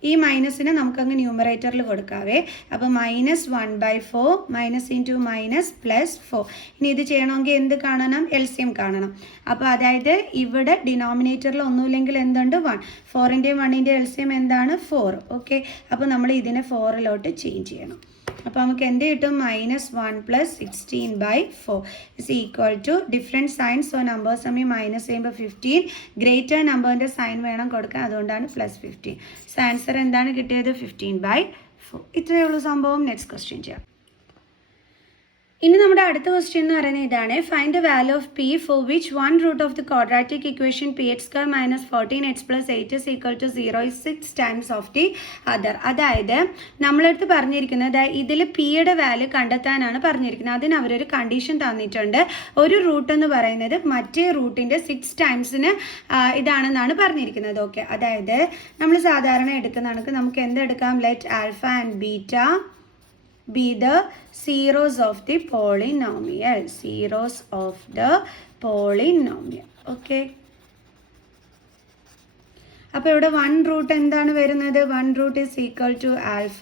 ഈ മൈനസിനെ നമുക്കങ്ങ് ന്യൂമറേറ്ററിൽ കൊടുക്കാവേ. അപ്പോൾ -1/4 മൈനസ് ഇൻറ്റു മൈനസ് +4. ഇനി ഇത് ചെയ്യണമെങ്കിൽ എന്ത് കാണണം? LCM കാണണം. അപ്പോൾ അതായത് ഇവിടെ ഡിനോമിനേറ്ററിൽ ഒന്നുമില്ലെങ്കിൽ എന്തുണ്ട് 1. 4ൻ്റെയും 1ൻ്റെയും LCM എന്താണ് 4. ഓക്കെ, അപ്പോൾ നമ്മൾ ഇതിനെ 4ലോട്ട് ചേഞ്ച് ചെയ്യണം. അപ്പോൾ നമുക്ക് എന്ത് കിട്ടും? -1 + 16/4 is equal to different sign. So numbers തമ്മിൽ മൈനസ് ചെയ്യുമ്പോൾ 15, ഗ്രേറ്റർ നമ്പറിൻ്റെ സൈൻ വേണം കൊടുക്കാൻ, അതുകൊണ്ടാണ് +15. സോ ആൻസർ എന്താണ് കിട്ടിയത്? 15/4. ഇത്രയേ ഉള്ളൂ സംഭവം. നെക്സ്റ്റ് ക്വസ്റ്റ്യൻ ചെയ്യാം. ഇനി നമ്മുടെ അടുത്ത ക്വസ്റ്റ്യൻ എന്ന് പറയുന്നത് ഇതാണ്. Find the value of P for which 1 root of the quadratic equation px² - 14x + 8 is equal to 0 is 6 times of the other. അതായത് നമ്മളടുത്ത് പറഞ്ഞിരിക്കുന്നത് ഇതിൽ പിയുടെ വാല്യൂ കണ്ടെത്താനാണ് പറഞ്ഞിരിക്കുന്നത്. അതിന് അവരൊരു കണ്ടീഷൻ തന്നിട്ടുണ്ട്. ഒരു റൂട്ട് എന്ന് പറയുന്നത് മറ്റേ റൂട്ടിൻ്റെ 6 ടൈംസിന് ഇതാണെന്നാണ് പറഞ്ഞിരിക്കുന്നത്. ഓക്കെ, അതായത് നമ്മൾ സാധാരണ എടുക്കുന്നതാണ്. നമുക്ക് എന്തെടുക്കാം? Let alpha and beta be the zeros of the polynomial. Zeros of the polynomial. Okay. അപ്പോൾ ഇവിടെ 1 റൂട്ട് എന്താണ് വരുന്നത്? 1 root is equal to alpha.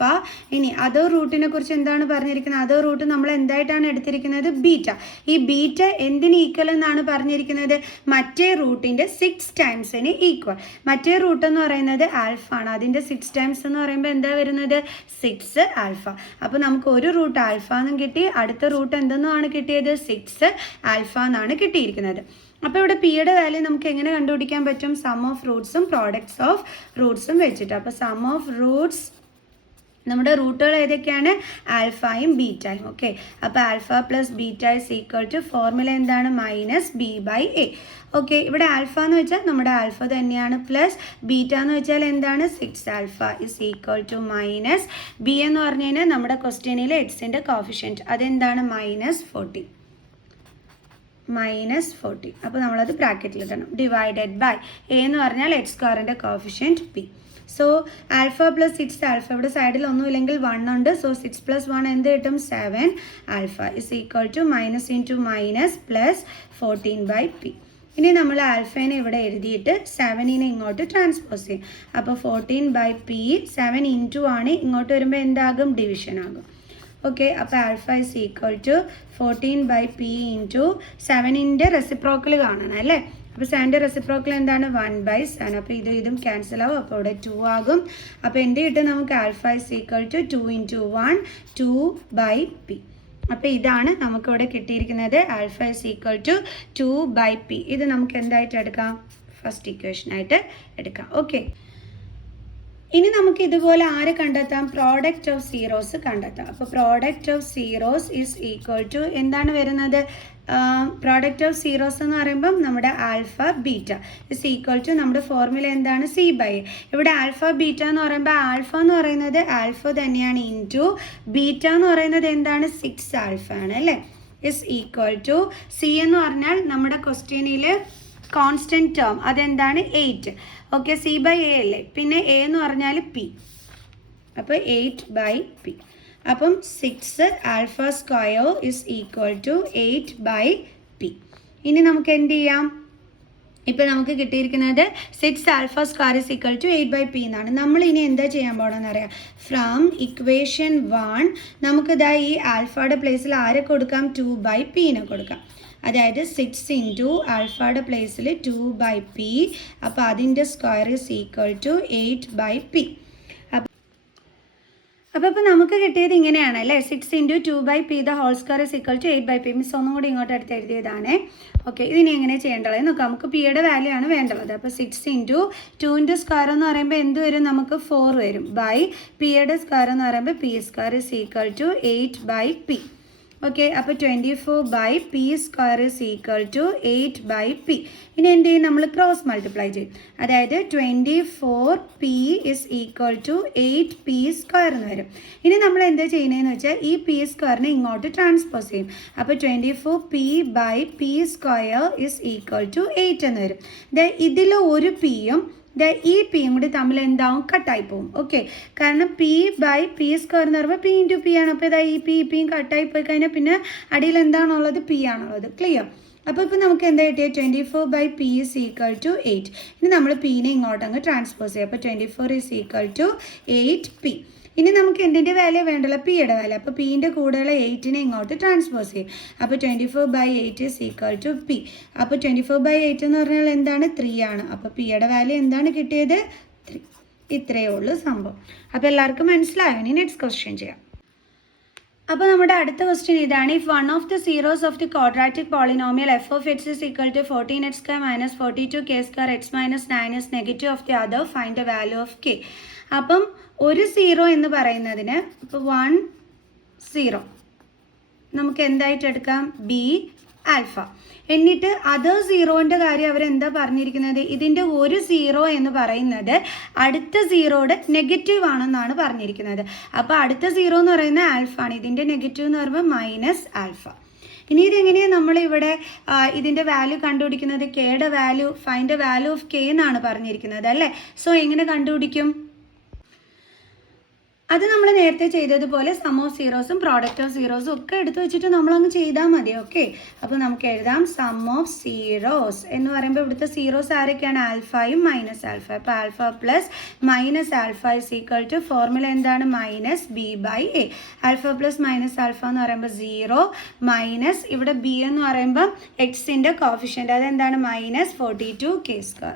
ഇനി അതർ റൂട്ടിനെ കുറിച്ച് എന്താണ് പറഞ്ഞിരിക്കുന്നത്? അതർ റൂട്ട് നമ്മൾ എന്തായിട്ടാണ് എടുത്തിരിക്കുന്നത്? ബീറ്റ. ഈ ബീറ്റ എന്തിന് ഈക്വൽ എന്നാണ് പറഞ്ഞിരിക്കുന്നത്? മറ്റേ റൂട്ടിൻ്റെ 6 ടൈംസിന് ഈക്വൽ. മറ്റേ റൂട്ട് എന്ന് പറയുന്നത് ആൽഫ ആണ്. അതിൻ്റെ 6 ടൈംസ് എന്ന് പറയുമ്പോൾ എന്താ വരുന്നത്? 6 ആൽഫ. അപ്പോൾ നമുക്ക് ഒരു റൂട്ട് ആൽഫ എന്നും കിട്ടി, അടുത്ത റൂട്ട് എന്തെന്നുമാണ് കിട്ടിയത്? 6 ആൽഫ എന്നാണ് കിട്ടിയിരിക്കുന്നത്. അപ്പോൾ ഇവിടെ പിയുടെ വാല്യൂ നമുക്ക് എങ്ങനെ കണ്ടുപിടിക്കാൻ പറ്റും? സം ഓഫ് റൂട്ട്സും പ്രോഡക്ട്സ് ഓഫ് റൂട്ട്സും വെച്ചിട്ട്. അപ്പോൾ സം ഓഫ് റൂട്ട്സ് നമ്മുടെ റൂട്ടുകൾ ഏതൊക്കെയാണ്? ആൽഫയും ബീറ്റയും. ഓക്കെ, അപ്പോൾ alpha plus beta is equal to formula എന്താണ്? -b/a. ഓക്കെ, ഇവിടെ ആൽഫ എന്ന് വെച്ചാൽ നമ്മുടെ ആൽഫ തന്നെയാണ്, പ്ലസ് ബീറ്റ എന്ന് വെച്ചാൽ എന്താണ്? 6 alpha is equal to minus B എന്ന് പറഞ്ഞു കഴിഞ്ഞാൽ നമ്മുടെ ക്വസ്റ്റ്യനിൽ എക്സിൻ്റെ കോഫിഷ്യൻറ്റ് അതെന്താണ്? -40. -40. അപ്പോൾ നമ്മളത് ബ്രാക്കറ്റിൽ ഇടണം. ഡിവൈഡഡ് ബൈ എ എന്ന് പറഞ്ഞാൽ എക്സ് സ്ക്വയറിൻ്റെ coefficient p. So alpha plus 6 alpha, ഇവിടെ സൈഡിൽ ഒന്നുമില്ലെങ്കിൽ 1 ഉണ്ട്. സോ 6 + 1 എന്ത് കിട്ടും? 7 alpha is equal to minus into minus plus 14/p. ഇനി നമ്മൾ ആൽഫേനെ ഇവിടെ എഴുതിയിട്ട് 7നെ ഇങ്ങോട്ട് ട്രാൻസ്പോസ് ചെയ്യും. അപ്പോൾ 14/p 7 ഇൻറ്റു ആണ്, ഇങ്ങോട്ട് വരുമ്പോൾ എന്താകും? ഡിവിഷൻ ആകും. ഓക്കെ, അപ്പോൾ alpha is equal to 14/p into 7ൻ്റെ റെസിപ്രോക്കൽ കാണണം അല്ലേ? അപ്പോൾ 7ൻ്റെ റെസിപ്രോക്കൽ എന്താണ്? 1/7. അപ്പോൾ ഇതും ക്യാൻസൽ ആവും. അപ്പോൾ ഇവിടെ 2 ആകും. അപ്പോൾ എന്ത് കിട്ടും നമുക്ക്? Alpha is equal to 2 × 1 2/p. അപ്പോൾ ഇതാണ് നമുക്കിവിടെ കിട്ടിയിരിക്കുന്നത്. Alpha is equal to 2/p. ഇത് നമുക്ക് എന്തായിട്ട് എടുക്കാം? ഫസ്റ്റ് ഇക്വേഷനായിട്ട് എടുക്കാം. ഓക്കെ, ഇനി നമുക്ക് ഇതുപോലെ ആര് കണ്ടെത്താം? പ്രോഡക്റ്റ് ഓഫ് സീറോസ് കണ്ടെത്താം. അപ്പോൾ product of zeros is equal to എന്താണ് വരുന്നത്? പ്രോഡക്റ്റ് ഓഫ് സീറോസ് എന്ന് പറയുമ്പം നമ്മുടെ alpha beta is equal to നമ്മുടെ ഫോർമുല എന്താണ്? C/A. ഇവിടെ ആൽഫ ബീറ്റ എന്ന് പറയുമ്പോൾ ആൽഫ എന്ന് പറയുന്നത് ആൽഫ തന്നെയാണ്, ഇൻറ്റു ബീറ്റ എന്ന് പറയുന്നത് എന്താണ്? 6 ആൽഫ ആണ് അല്ലേ? ഇസ് ഈക്വൽ ടു സി എന്ന് പറഞ്ഞാൽ നമ്മുടെ ക്വസ്റ്റ്യനിൽ കോൺസ്റ്റൻറ്റ് ടേം അതെന്താണ്? 8. ഓക്കെ, C/A അല്ലേ? പിന്നെ എ എന്ന് പറഞ്ഞാൽ പി. അപ്പോൾ 8/p. അപ്പം 6 alpha square is equal to 8/p. ഇനി നമുക്ക് എന്ത് ചെയ്യാം? ഇപ്പോൾ നമുക്ക് കിട്ടിയിരിക്കുന്നത് 6 alpha square is equal to 8/p എന്നാണ്. നമ്മൾ ഇനി എന്താ ചെയ്യാൻ പോകണമെന്ന് അറിയാം? ഫ്രം ഇക്വേഷൻ 1 നമുക്കിതാ ഈ ആൽഫയുടെ പ്ലേസിൽ ആരെ കൊടുക്കാം? 2/p കൊടുക്കാം. അതായത് 6 ഇൻറ്റു ആൽഫയുടെ പ്ലേസിൽ 2/p. അപ്പോൾ അതിൻ്റെ square is equal to 8/p. അപ്പോൾ നമുക്ക് കിട്ടിയത് ഇങ്ങനെയാണ് അല്ലേ, 6 × 2/p the whole square is equal to 8/p. മിസ് ഒന്നും കൂടി ഇങ്ങോട്ട് അടുത്ത് എഴുതിയതാണ്. ഓക്കെ, ഇതിനി എങ്ങനെ ചെയ്യേണ്ടത് നോക്കാം. നമുക്ക് പിയുടെ വാല്യൂ ആണ് വേണ്ടത്. അപ്പോൾ 6 × 2 സ്ക്വയർ എന്ന് പറയുമ്പോൾ എന്ത് വരും, നമുക്ക് 4 വരും, ബൈ പിയുടെ സ്ക്വയർ എന്ന് പറയുമ്പോൾ p square is equal to 8/p. Okay, അപ്പോൾ 24/p square is equal to 8/p. ഇനി എന്ത് ചെയ്യും, നമ്മൾ ക്രോസ് മൾട്ടിപ്ലൈ ചെയ്യും. അതായത് 24p is equal to 8p square എന്ന് വരും. ഇനി നമ്മൾ എന്താ ചെയ്യുന്നതെന്ന് വെച്ചാൽ ഈ p സ്ക്വയറിനെ ഇങ്ങോട്ട് ട്രാൻസ്പോസ് ചെയ്യും. അപ്പോൾ 24p/p square is equal to 8 എന്ന് വരും. ഇതിൽ ഒരു പിയും ഈ പിയും കൂടി തമ്മിൽ എന്താവും, കട്ടായി പോകും. ഓക്കെ, കാരണം p/p സ്ക്വയർ എന്ന് പറയുമ്പോൾ p × p ആണ്. അപ്പോൾ ഈ പിയും കട്ടായി പോയി കഴിഞ്ഞാൽ പിന്നെ അടിയിൽ എന്താണുള്ളത്, p ആണുള്ളത്. ക്ലിയർ? അപ്പോൾ ഇപ്പോൾ നമുക്ക് എന്താ കിട്ടിയത്, 24/p ഇസ് ഈക്വൽ ടു 8. ഇനി നമ്മൾ പിനെ ഇങ്ങോട്ട് അങ്ങ് ട്രാൻസ്പോസ് ചെയ്യും. അപ്പോൾ 24 ഇസ് ഈക്വൽ ടു 8p. ഇനി നമുക്ക് എന്തിൻ്റെ വാല്യൂ വേണ്ടല്ലോ, പിയുടെ വാല്യൂ. അപ്പോൾ പിൻ്റെ കൂടെയുള്ള 8നെ ഇങ്ങോട്ട് ട്രാൻസ്പോസ് ചെയ്യും. അപ്പോൾ 24/8 ഇസ് ഈക്വൽ ടു p. അപ്പോൾ 24/8 എന്ന് പറഞ്ഞാൽ എന്താണ്, 3 ആണ്. അപ്പോൾ പിയുടെ വാല്യൂ എന്താണ് കിട്ടിയത്, 3. ഇത്രയേ ഉള്ളൂ സംഭവം. അപ്പോൾ എല്ലാവർക്കും മനസ്സിലായോ? ഇനി നെക്സ്റ്റ് ക്വസ്റ്റ്യൻ ചെയ്യാം. അപ്പോൾ നമ്മുടെ അടുത്ത ക്വസ്റ്റ്യൻ ഇതാണ്. If one of the zeros of the quadratic polynomial f of x is equal to 14x² minus 42k² x minus 9 is negative of the other, find the value of k. അപ്പം ഒരു zero എന്ന് പറയുന്നതിന് ഇപ്പോൾ 1 0 നമുക്ക് എന്തായിട്ട് എടുക്കാം, B alpha. എന്നിട്ട് other സീറോൻ്റെ കാര്യം അവരെന്താ പറഞ്ഞിരിക്കുന്നത്, ഇതിൻ്റെ ഒരു സീറോ എന്ന് പറയുന്നത് അടുത്ത സീറോയുടെ നെഗറ്റീവ് ആണെന്നാണ് പറഞ്ഞിരിക്കുന്നത്. അപ്പോൾ അടുത്ത സീറോ എന്ന് പറയുന്നത് ആൽഫ ആണ്, ഇതിൻ്റെ നെഗറ്റീവ് എന്ന് പറയുമ്പോൾ മൈനസ് ആൽഫ. ഇനി ഇതെങ്ങനെയാണ് നമ്മളിവിടെ ഇതിൻ്റെ വാല്യൂ കണ്ടുപിടിക്കുന്നത്, കെയുടെ value, find the value of K എന്നാണ് പറഞ്ഞിരിക്കുന്നത് അല്ലേ. സോ എങ്ങനെ കണ്ടുപിടിക്കും, അത് നമ്മൾ നേരത്തെ ചെയ്തതുപോലെ സം ഓഫ് സീറോസും പ്രോഡക്റ്റ് ഓഫ് സീറോസും ഒക്കെ എടുത്തു വെച്ചിട്ട് നമ്മളങ്ങ് ചെയ്താൽ മതി. ഓക്കെ, അപ്പോൾ നമുക്ക് എഴുതാം സം ഓഫ് സീറോസ് എന്ന് പറയുമ്പോൾ ഇവിടുത്തെ സീറോസ് ആരൊക്കെയാണ്, ആൽഫയും മൈനസ് ആൽഫ. അപ്പോൾ alpha plus minus alpha is equal to formula എന്താണ്, minus b/a. Alpha plus minus alpha എന്ന് പറയുമ്പോൾ 0 മൈനസ് ഇവിടെ b എന്ന് പറയുമ്പോൾ എക്സിൻ്റെ കോഫിഷ്യൻ്റ്, അതെന്താണ് minus 42k².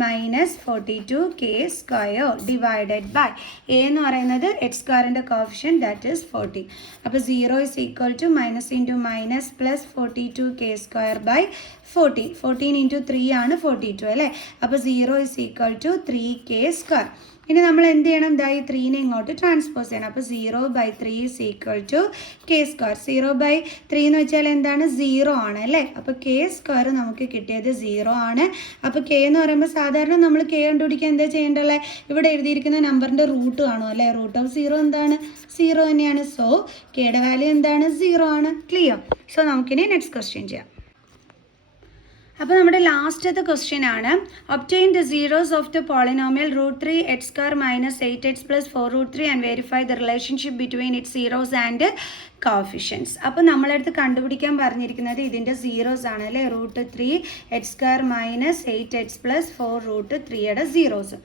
Minus 42k² divided by A എന്ന് പറയുന്നത് എക്സ് സ്ക്വയറിൻ്റെ കോഫിഷ്യൻ്റ്, ദാറ്റ് ഈസ് 40. അപ്പോൾ 0 is equal to minus into minus plus 42k² by 40. 14 × 3 ആണ് 42 അല്ലേ. അപ്പോൾ 0 ഇസ് ഈക്വൽ ടു 3k². ഇനി നമ്മൾ എന്ത് ചെയ്യണം, ഈ 3നെ ഇങ്ങോട്ട് ട്രാൻസ്പോസ് ചെയ്യണം. അപ്പോൾ 0/3 ഇസ് ഈക്വൽ ടു k². 0/3 എന്ന് വെച്ചാൽ എന്താണ്, 0 ആണ് അല്ലേ. അപ്പോൾ k² നമുക്ക് കിട്ടിയത് 0 ആണ്. അപ്പോൾ k എന്ന് പറയുമ്പോൾ സാധാരണ നമ്മൾ k കണ്ടുപിടിക്കാൻ എന്താ ചെയ്യേണ്ടത്, ഇവിടെ എഴുതിയിരിക്കുന്ന നമ്പറിൻ്റെ റൂട്ട് കാണും അല്ലേ. റൂട്ട് ഓഫ് 0 എന്താണ്, 0 തന്നെയാണ്. സോ കെയുടെ വാല്യൂ എന്താണ്, 0 ആണ്. ക്ലിയർ? സോ നമുക്കിനി നെക്സ്റ്റ് ക്വസ്റ്റ്യൻ ചെയ്യാം. അപ്പോൾ നമ്മുടെ ലാസ്റ്റത്തെ ക്വസ്റ്റ്യൻ ആണ്, obtain the zeros of the polynomial √3x² minus 8x plus 4√3 and verify the relationship between it zeros and coefficients. അപ്പോൾ നമ്മളടുത്ത് കണ്ടുപിടിക്കാൻ പറഞ്ഞിരിക്കുന്നത് ഇതിൻ്റെ സീറോസ് ആണ് അല്ലേ, √3x² minus 8x plus 4√3യുടെ zeros.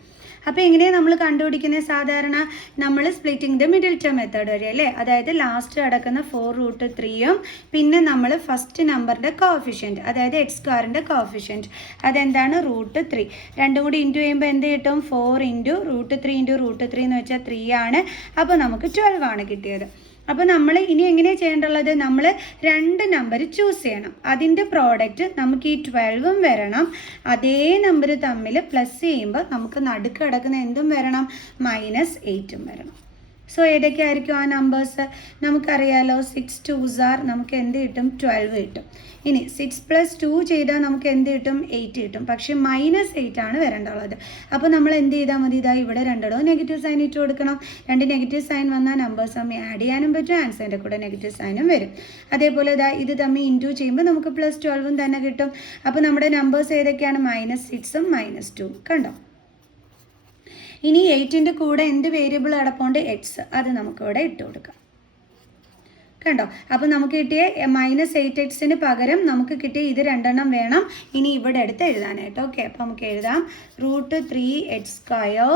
അപ്പോൾ എങ്ങനെയാണ് നമ്മൾ കണ്ടുപിടിക്കുന്നത്, സാധാരണ നമ്മൾ splitting the middle term method വഴി അല്ലേ. അതായത് ലാസ്റ്റ് കിടക്കുന്ന 4√3യും പിന്നെ നമ്മൾ ഫസ്റ്റ് നമ്പറിൻ്റെ കോഫിഷ്യൻറ്റ്, അതായത് x²ൻ്റെ കോഫിഷ്യൻറ്റ് അതെന്താണ്, √3. രണ്ടും കൂടി ഇൻറ്റു ചെയ്യുമ്പോൾ എന്ത് കിട്ടും, 4 × √3 × √3 എന്ന് വെച്ചാൽ 3 ആണ്. അപ്പോൾ നമുക്ക് 12 ആണ് കിട്ടിയത്. അപ്പോൾ നമ്മൾ ഇനി എങ്ങനെയാണ് ചെയ്യേണ്ടുള്ളത്, നമ്മൾ 2 നമ്പർ ചൂസ് ചെയ്യണം. അതിൻ്റെ പ്രോഡക്റ്റ് നമുക്ക് ഈ 12ഉം വരണം, അതേ നമ്പർ തമ്മിൽ പ്ലസ് ചെയ്യുമ്പോൾ നമുക്ക് നടുക്ക് കിടക്കുന്ന എന്തും വരണം, -8ഉം വരണം. സോ ഏതൊക്കെയായിരിക്കും ആ നമ്പേഴ്സ്, നമുക്കറിയാലോ 6 2s നമുക്ക് എന്ത് കിട്ടും, 12 കിട്ടും. ഇനി 6 + 2 ചെയ്താൽ നമുക്ക് എന്ത് കിട്ടും, 8 കിട്ടും. പക്ഷേ -8 ആണ് വരേണ്ടുള്ളത്. അപ്പോൾ നമ്മൾ എന്ത് ചെയ്താൽ മതി, ഇവിടെ രണ്ടിടവും നെഗറ്റീവ് സൈൻ ഇട്ട് കൊടുക്കണം. 2 നെഗറ്റീവ് സൈൻ വന്നാൽ നമ്പേഴ്സ് തമ്മിൽ ആഡ് ചെയ്യാനും പറ്റും, ആൻസറിൻ്റെ കൂടെ നെഗറ്റീവ് സൈനും വരും. അതേപോലെ ഇത് തമ്മിൽ ഇൻറ്റു ചെയ്യുമ്പോൾ നമുക്ക് +12ഉം തന്നെ കിട്ടും. അപ്പോൾ നമ്മുടെ നമ്പേഴ്സ് ഏതൊക്കെയാണ്, -6ഉം -2ഉം. കണ്ടോ? ഇനി 8ൻ്റെ കൂടെ എന്ത് വേരിയബിൾ അടപ്പുണ്ട്, എക്സ്, അത് നമുക്കിവിടെ ഇട്ട് കൊടുക്കാം. കണ്ടോ? അപ്പോൾ നമുക്ക് കിട്ടിയ -8x പകരം നമുക്ക് കിട്ടിയ ഇത് 2 വേണം ഇനി ഇവിടെ എടുത്ത് എഴുതാനായിട്ട്. ഓക്കെ, അപ്പോൾ നമുക്ക് എഴുതാം √3x².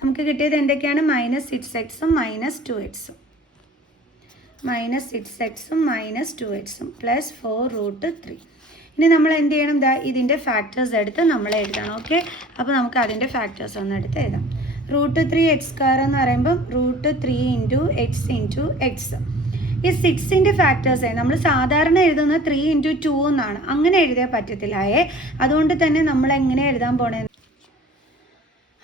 നമുക്ക് കിട്ടിയത് എന്തൊക്കെയാണ്, -6xഉം -2xഉം, -6xഉം -2xഉം പ്ലസ് 4√3. ഇനി നമ്മൾ എന്ത് ചെയ്യണം, ഇതിൻ്റെ ഫാക്ടേഴ്സ് എടുത്ത് നമ്മൾ എഴുതണം. ഓക്കെ, അപ്പോൾ നമുക്ക് അതിൻ്റെ ഫാക്ടേഴ്സ് ഒന്ന് എടുത്ത് എഴുതാം. √3x² എന്ന് പറയുമ്പം √3 ഇൻറ്റു എക്സ് ഇൻറ്റു എക്സ്. ഈ 6ൻ്റെ ഫാക്ടേഴ്സ് നമ്മൾ സാധാരണ എഴുതുന്നത് 3 ഇൻറ്റു 2 എന്നാണ്. അങ്ങനെ എഴുതിയാൽ പറ്റത്തില്ലായേ. അതുകൊണ്ട് തന്നെ നമ്മൾ എങ്ങനെ എഴുതാൻ പോണേ?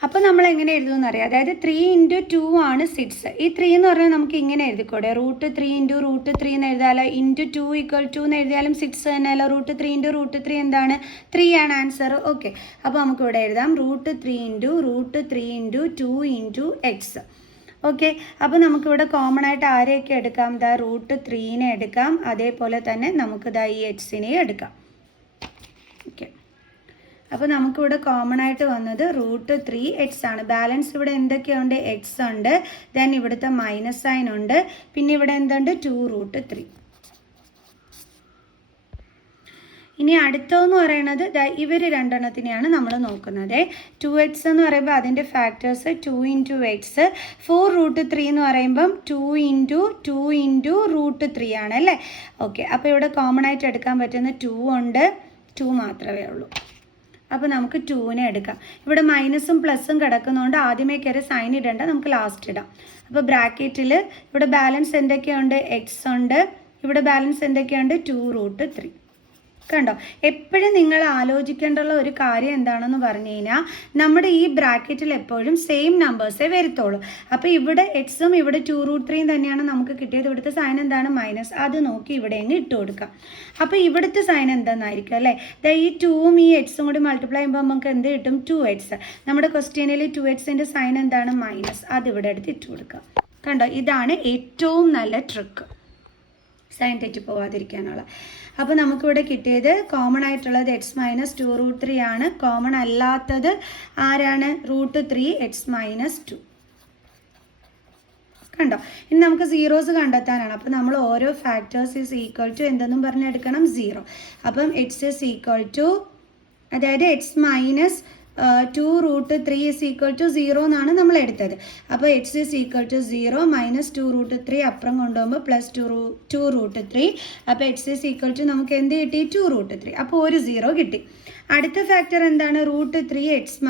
അപ്പോൾ നമ്മൾ എങ്ങനെ എഴുതുമെന്ന് അറിയാം. അതായത് 3 ഇൻറ്റു 2 ആണ് 6. ഈ 3 എന്ന് പറഞ്ഞാൽ നമുക്ക് ഇങ്ങനെ എഴുതിക്കൂടെ, √3 ഇൻറ്റു √3 എന്ന് എഴുതാലോ, ഇൻറ്റു 2 = 2 എന്ന് എഴുതിയാലും 6 തന്നെയല്ലോ. √3 ഇൻറ്റു √3 എന്താണ്? 3 ആണ് ആൻസർ. ഓക്കെ, അപ്പോൾ നമുക്ക് ഇവിടെ എഴുതാം √3 into √3 into 2 into X. Okay, അപ്പോൾ നമുക്കിവിടെ കോമൺ ആയിട്ട് ആരെയൊക്കെ എടുക്കാം? √3നെ എടുക്കാം, അതേപോലെ തന്നെ നമുക്ക് ഈ എക്സിനെ എടുക്കാം. ഓക്കെ, അപ്പോൾ നമുക്കിവിടെ കോമൺ ആയിട്ട് വന്നത് √3x ആണ്. ബാലൻസ് ഇവിടെ എന്തൊക്കെയുണ്ട്? എക്സ് ഉണ്ട്, ദെൻ ഇവിടുത്തെ മൈനസ് സൈൻ ഉണ്ട്, പിന്നെ ഇവിടെ എന്തുണ്ട്? 2√3. ഇനി അടുത്തതെന്ന് പറയുന്നത് ഇവർ രണ്ടെണ്ണത്തിനെയാണ് നമ്മൾ നോക്കുന്നത്. 2x എന്ന് പറയുമ്പോൾ അതിൻ്റെ ഫാക്ടേഴ്സ് 2 ഇൻറ്റു എക്സ്, 4√3 എന്ന് പറയുമ്പം 2 ഇൻറ്റു 2 ഇൻറ്റു √3 ആണ് അല്ലേ. ഓക്കെ, അപ്പോൾ ഇവിടെ കോമൺ ആയിട്ട് എടുക്കാൻ പറ്റുന്ന 2 ഉണ്ട്, 2 മാത്രമേ ഉള്ളൂ. അപ്പോൾ നമുക്ക് 2നെ എടുക്കാം. ഇവിടെ മൈനസും പ്ലസും കിടക്കുന്നതുകൊണ്ട് ആദ്യമേ കയറി സൈൻ ഇടേണ്ട, നമുക്ക് ലാസ്റ്റ് ഇടാം. അപ്പോൾ ബ്രാക്കറ്റിൽ ഇവിടെ ബാലൻസ് എന്തൊക്കെയുണ്ട്? എക്സ് ഉണ്ട്, ഇവിടെ ബാലൻസ് എന്തൊക്കെയുണ്ട്? 2√3. കണ്ടോ, എപ്പോഴും നിങ്ങൾ ആലോചിക്കേണ്ടുള്ള ഒരു കാര്യം എന്താണെന്ന് പറഞ്ഞു കഴിഞ്ഞാൽ നമ്മുടെ ഈ ബ്രാക്കറ്റിൽ എപ്പോഴും സെയിം നമ്പേഴ്സേ വരത്തുള്ളൂ. അപ്പോൾ ഇവിടെ എക്സും ഇവിടെ 2√3 തന്നെയാണ് നമുക്ക് കിട്ടിയത്. ഇവിടുത്തെ സൈൻ എന്താണ്? മൈനസ്. അത് നോക്കി ഇവിടെ അങ്ങ് ഇട്ട് കൊടുക്കാം. അപ്പോൾ ഇവിടുത്തെ സൈൻ എന്താണെന്നായിരിക്കും അല്ലേ? ഈ 2ഉം ഈ എക്സും കൂടി മൾട്ടിപ്ലൈ ചെയ്യുമ്പോൾ നമുക്ക് എന്ത് കിട്ടും? 2x. നമ്മുടെ ക്വസ്റ്റ്യനിൽ 2xൻ്റെ സൈൻ എന്താണ്? മൈനസ്. അതിവിടെ എടുത്ത് ഇട്ട് കൊടുക്കാം. കണ്ടോ, ഇതാണ് ഏറ്റവും നല്ല ട്രിക്ക്, സൈൻ തെറ്റി പോവാതിരിക്കാനുള്ള. അപ്പോൾ നമുക്കിവിടെ കിട്ടിയത് കോമൺ ആയിട്ടുള്ളത് x - 2√3 ആണ്. കോമൺ അല്ലാത്തത് ആരാണ്? √3x - 2. കണ്ടോ, ഇനി നമുക്ക് സീറോസ് കണ്ടെത്താനാണ്. അപ്പോൾ നമ്മൾ ഓരോ ഫാക്ടേഴ്സ് ഈസ് ഈക്വൽ ടു എന്തെന്നും പറഞ്ഞെടുക്കണം? 0. അപ്പം x ഈസ് ഈക്വൽ ടു, അതായത് x - 2√3 ഈസ് ഈക്വൽ ടു 0 എന്നാണ് നമ്മൾ എടുത്തത്. അപ്പോൾ x ഈസ് ഈക്വൽ ടു 0 - 2√3 അപ്പുറം കൊണ്ടുപോകുമ്പോൾ പ്ലസ് 2√3. അപ്പോൾ x ഈസ് ഈക്വൽ ടു നമുക്ക് എന്ത് കിട്ടി? 2√3. അപ്പോൾ ഒരു 0 കിട്ടി. അടുത്ത ഫാക്ടർ എന്താണ്? √3x -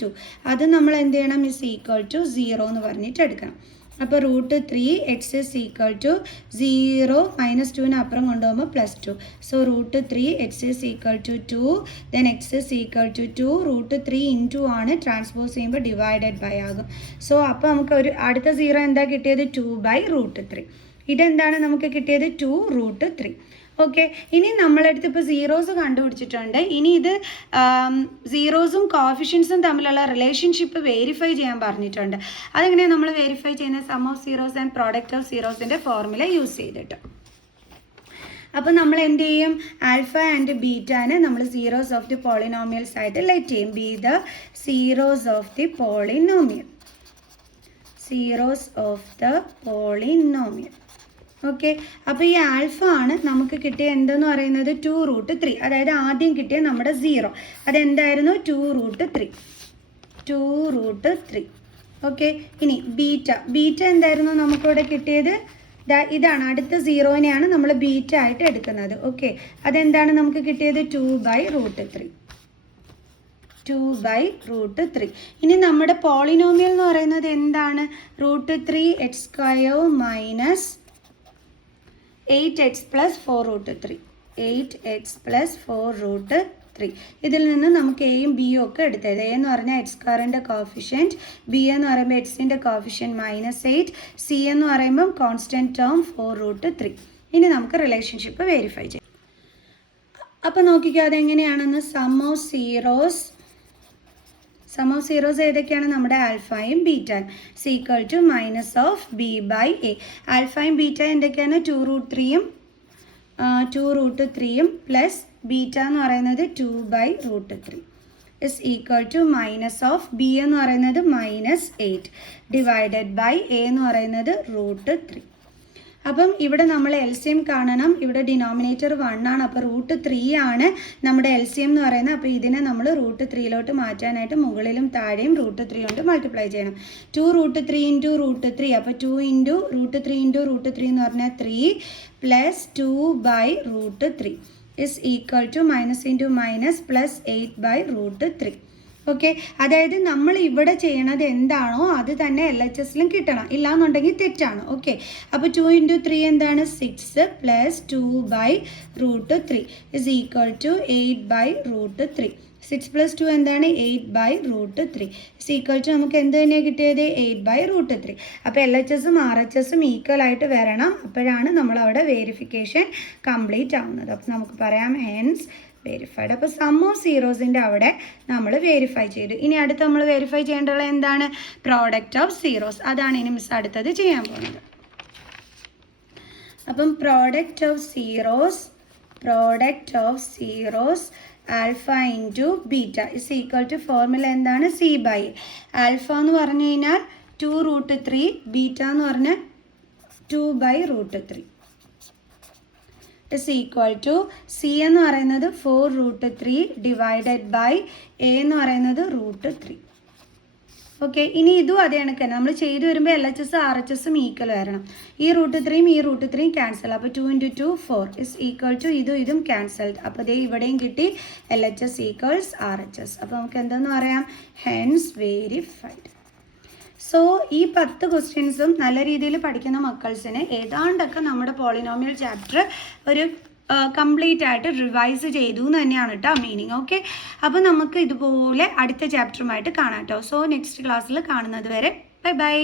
2. അത് നമ്മൾ എന്ത് ചെയ്യണം? ഈസ് ഈക്വൽ ടു 0 എന്ന് പറഞ്ഞിട്ട് എടുക്കണം. അപ്പോൾ √3x ഈസ് ഈക്വൽ ടു 0 - 2ന് അപ്പുറം കൊണ്ടുപോകുമ്പോൾ +2. So √3x is equal to 2, then x is equal to 2. √3 into ആണ്, ട്രാൻസ്പോസ് ചെയ്യുമ്പോൾ ഡിവൈഡഡ് ബൈ ആകും. സോ അപ്പോൾ നമുക്ക് ഒരു അടുത്ത 0 എന്താ കിട്ടിയത്? 2/√3. ഇതെന്താണ് നമുക്ക് കിട്ടിയത്? 2√3. ഓക്കെ, ഇനി നമ്മളെടുത്ത് ഇപ്പോൾ സീറോസ് കണ്ടുപിടിച്ചിട്ടുണ്ട്. ഇനി ഇത് സീറോസും കോഫിഷ്യൻസും തമ്മിലുള്ള റിലേഷൻഷിപ്പ് വെരിഫൈ ചെയ്യാൻ പറഞ്ഞിട്ടുണ്ട്. അതെങ്ങനെയാണ് നമ്മൾ വെരിഫൈ ചെയ്യുന്നത്? Sum of zeros and product of സീറോസിൻ്റെ ഫോർമുല യൂസ് ചെയ്തിട്ട്. അപ്പോൾ നമ്മൾ എന്ത് ചെയ്യും? ആൽഫ ആൻഡ് ബീറ്റാനെ നമ്മൾ സീറോസ് ഓഫ് ദി പോളിനോമിയൽസ് ആയിട്ട് ലെറ്റ് ചെയ്യും. Be the zeros of the polynomial. Zeros of the polynomial. Okay, അപ്പോൾ ഈ ആൽഫ ആണ് നമുക്ക് കിട്ടിയ എന്തെന്ന് പറയുന്നത്? 2√3. അതായത് ആദ്യം കിട്ടിയ നമ്മുടെ 0 അതെന്തായിരുന്നു? 2√3. 2√3. ഓക്കെ, ഇനി ബീറ്റ എന്തായിരുന്നു നമുക്കിവിടെ കിട്ടിയത്? ഇതാണ്, അടുത്ത 0നെയാണ് നമ്മൾ ബീറ്റ ആയിട്ട് എടുക്കുന്നത്. ഓക്കെ, അതെന്താണ് നമുക്ക് കിട്ടിയത്? 2/√3. 2/√3. ഇനി നമ്മുടെ പോളിനോമിയൽ എന്ന് പറയുന്നത് എന്താണ്? √3x² - 8x + 4√3. 8x + 4√3. ഇതിൽ നിന്ന് നമുക്ക് എയും ബിയും ഒക്കെ എടുത്തത്. എ എന്ന് പറഞ്ഞാൽ x² കോഫിഷ്യൻറ്റ്, ബി എന്ന് പറയുമ്പോൾ എക്സിൻ്റെ കോഫിഷ്യൻറ്റ് -8, സി എന്ന് പറയുമ്പം കോൺസ്റ്റൻറ്റ് ടേം 4√3. ഇനി നമുക്ക് റിലേഷൻഷിപ്പ് വെരിഫൈ ചെയ്യാം. അപ്പോൾ നോക്കിക്കോ അതെങ്ങനെയാണെന്ന്. സം ഓഫ് സീറോസ് ഏതൊക്കെയാണ്? നമ്മുടെ ആൽഫയും ബീറ്റയും. Is equal to minus of b/a. ആൽഫയും ബീറ്റ എന്തൊക്കെയാണ്? 2√3യും പ്ലസ് ബീറ്റ എന്ന് പറയുന്നത് 2/√3 is equal to minus of b എന്ന് പറയുന്നത് -8 ഡിവൈഡഡ് ബൈ എ എന്ന് പറയുന്നത് √3. അപ്പം ഇവിടെ നമ്മൾ LCM കാണണം. ഇവിടെ ഡിനോമിനേറ്റർ 1 ആണ്, അപ്പോൾ √3 ആണ് നമ്മുടെ LCM എന്ന് പറയുന്നത്. അപ്പോൾ ഇതിനെ നമ്മൾ √3 മാറ്റാനായിട്ട് മുകളിലും താഴെയും √3 കൊണ്ട് മൾട്ടിപ്ലൈ ചെയ്യണം. 2√3 ഇൻറ്റു √3, അപ്പോൾ 2 ഇൻറ്റു √3 ഇൻറ്റു √3 എന്ന് പറഞ്ഞാൽ 3 plus 2/√3 is equal to minus into minus plus 8/√3. Okay, അതായത് നമ്മൾ ഇവിടെ ചെയ്യണത് എന്താണോ അത് തന്നെ LHSലും കിട്ടണം, ഇല്ലാന്നുണ്ടെങ്കിൽ തെറ്റാണ്. ഓക്കെ, അപ്പോൾ 2 × 3 എന്താണ് 6 + 2/√3 ഇസ് ഈക്വൽ ടു 8/√3. 6 + 2 എന്താണ് 8/√3 ഇസ് ഈക്വൽ ടു നമുക്ക് എന്ത് തന്നെയാണ് കിട്ടിയത് 8/√3. അപ്പോൾ LHSും RHSും ഈക്വൽ ആയിട്ട് വരണം, അപ്പോഴാണ് നമ്മളവിടെ വേരിഫിക്കേഷൻ കംപ്ലീറ്റ് ആവുന്നത്. അപ്പോൾ നമുക്ക് പറയാം ഹെൻസ് വെരിഫൈഡ്. അപ്പോൾ സം ഓഫ് സീറോസിൻ്റെ അവിടെ നമ്മൾ വെരിഫൈ ചെയ്തു. ഇനി അടുത്ത് നമ്മൾ വെരിഫൈ ചെയ്യേണ്ടത് എന്താണ് പ്രോഡക്റ്റ് ഓഫ് സീറോസ്. അതാണ് ഇനി മിസ് അടുത്തത് ചെയ്യാൻ പോകുന്നത്. അപ്പം product of zeros alpha into beta is equal to formula എന്താണ് C/A. ആൽഫ എന്ന് പറഞ്ഞു കഴിഞ്ഞാൽ 2√3, ബീറ്റ എന്ന് പറഞ്ഞാൽ 2/√3 ഇസ് ഈക്വൽ ടു C എന്ന് പറയുന്നത് 4√3 ഡിവൈഡഡ് ബൈ A എന്ന് പറയുന്നത് √3. ഓക്കെ, ഇനി ഇതും അതേ കണക്ക് നമ്മൾ ചെയ്തു വരുമ്പോൾ LHS RHSും ഈക്വൽ വരണം. ഈ √3യും ഈ √3യും ക്യാൻസൽ, അപ്പോൾ 2 × 2 4 ഇസ് ഈക്വൽ ടു ഇതും ക്യാൻസൽഡ്. അപ്പോൾ ദേ ഇവിടെയും കിട്ടി LHS = RHS. അപ്പോൾ നമുക്ക് എന്തെന്ന് പറയാം ഹെൻസ് വെരിഫൈഡ്. സോ ഈ 10 ക്വസ്റ്റ്യൻസും നല്ല രീതിയിൽ പഠിക്കുന്ന മക്കൾസിന് ഏതാണ്ടൊക്കെ നമ്മുടെ പോളിനോമിയൽ ചാപ്റ്റർ ഒരു കംപ്ലീറ്റ് ആയിട്ട് റിവൈസ് ചെയ്തു എന്ന് തന്നെയാണ് കേട്ടോ മീനിങ്. ഓക്കെ, അപ്പോൾ നമുക്ക് ഇതുപോലെ അടുത്ത ചാപ്റ്ററുമായിട്ട് കാണാം കേട്ടോ. സോ നെക്സ്റ്റ് ക്ലാസ്സിൽ കാണുന്നത് വരെ ബൈ ബൈ.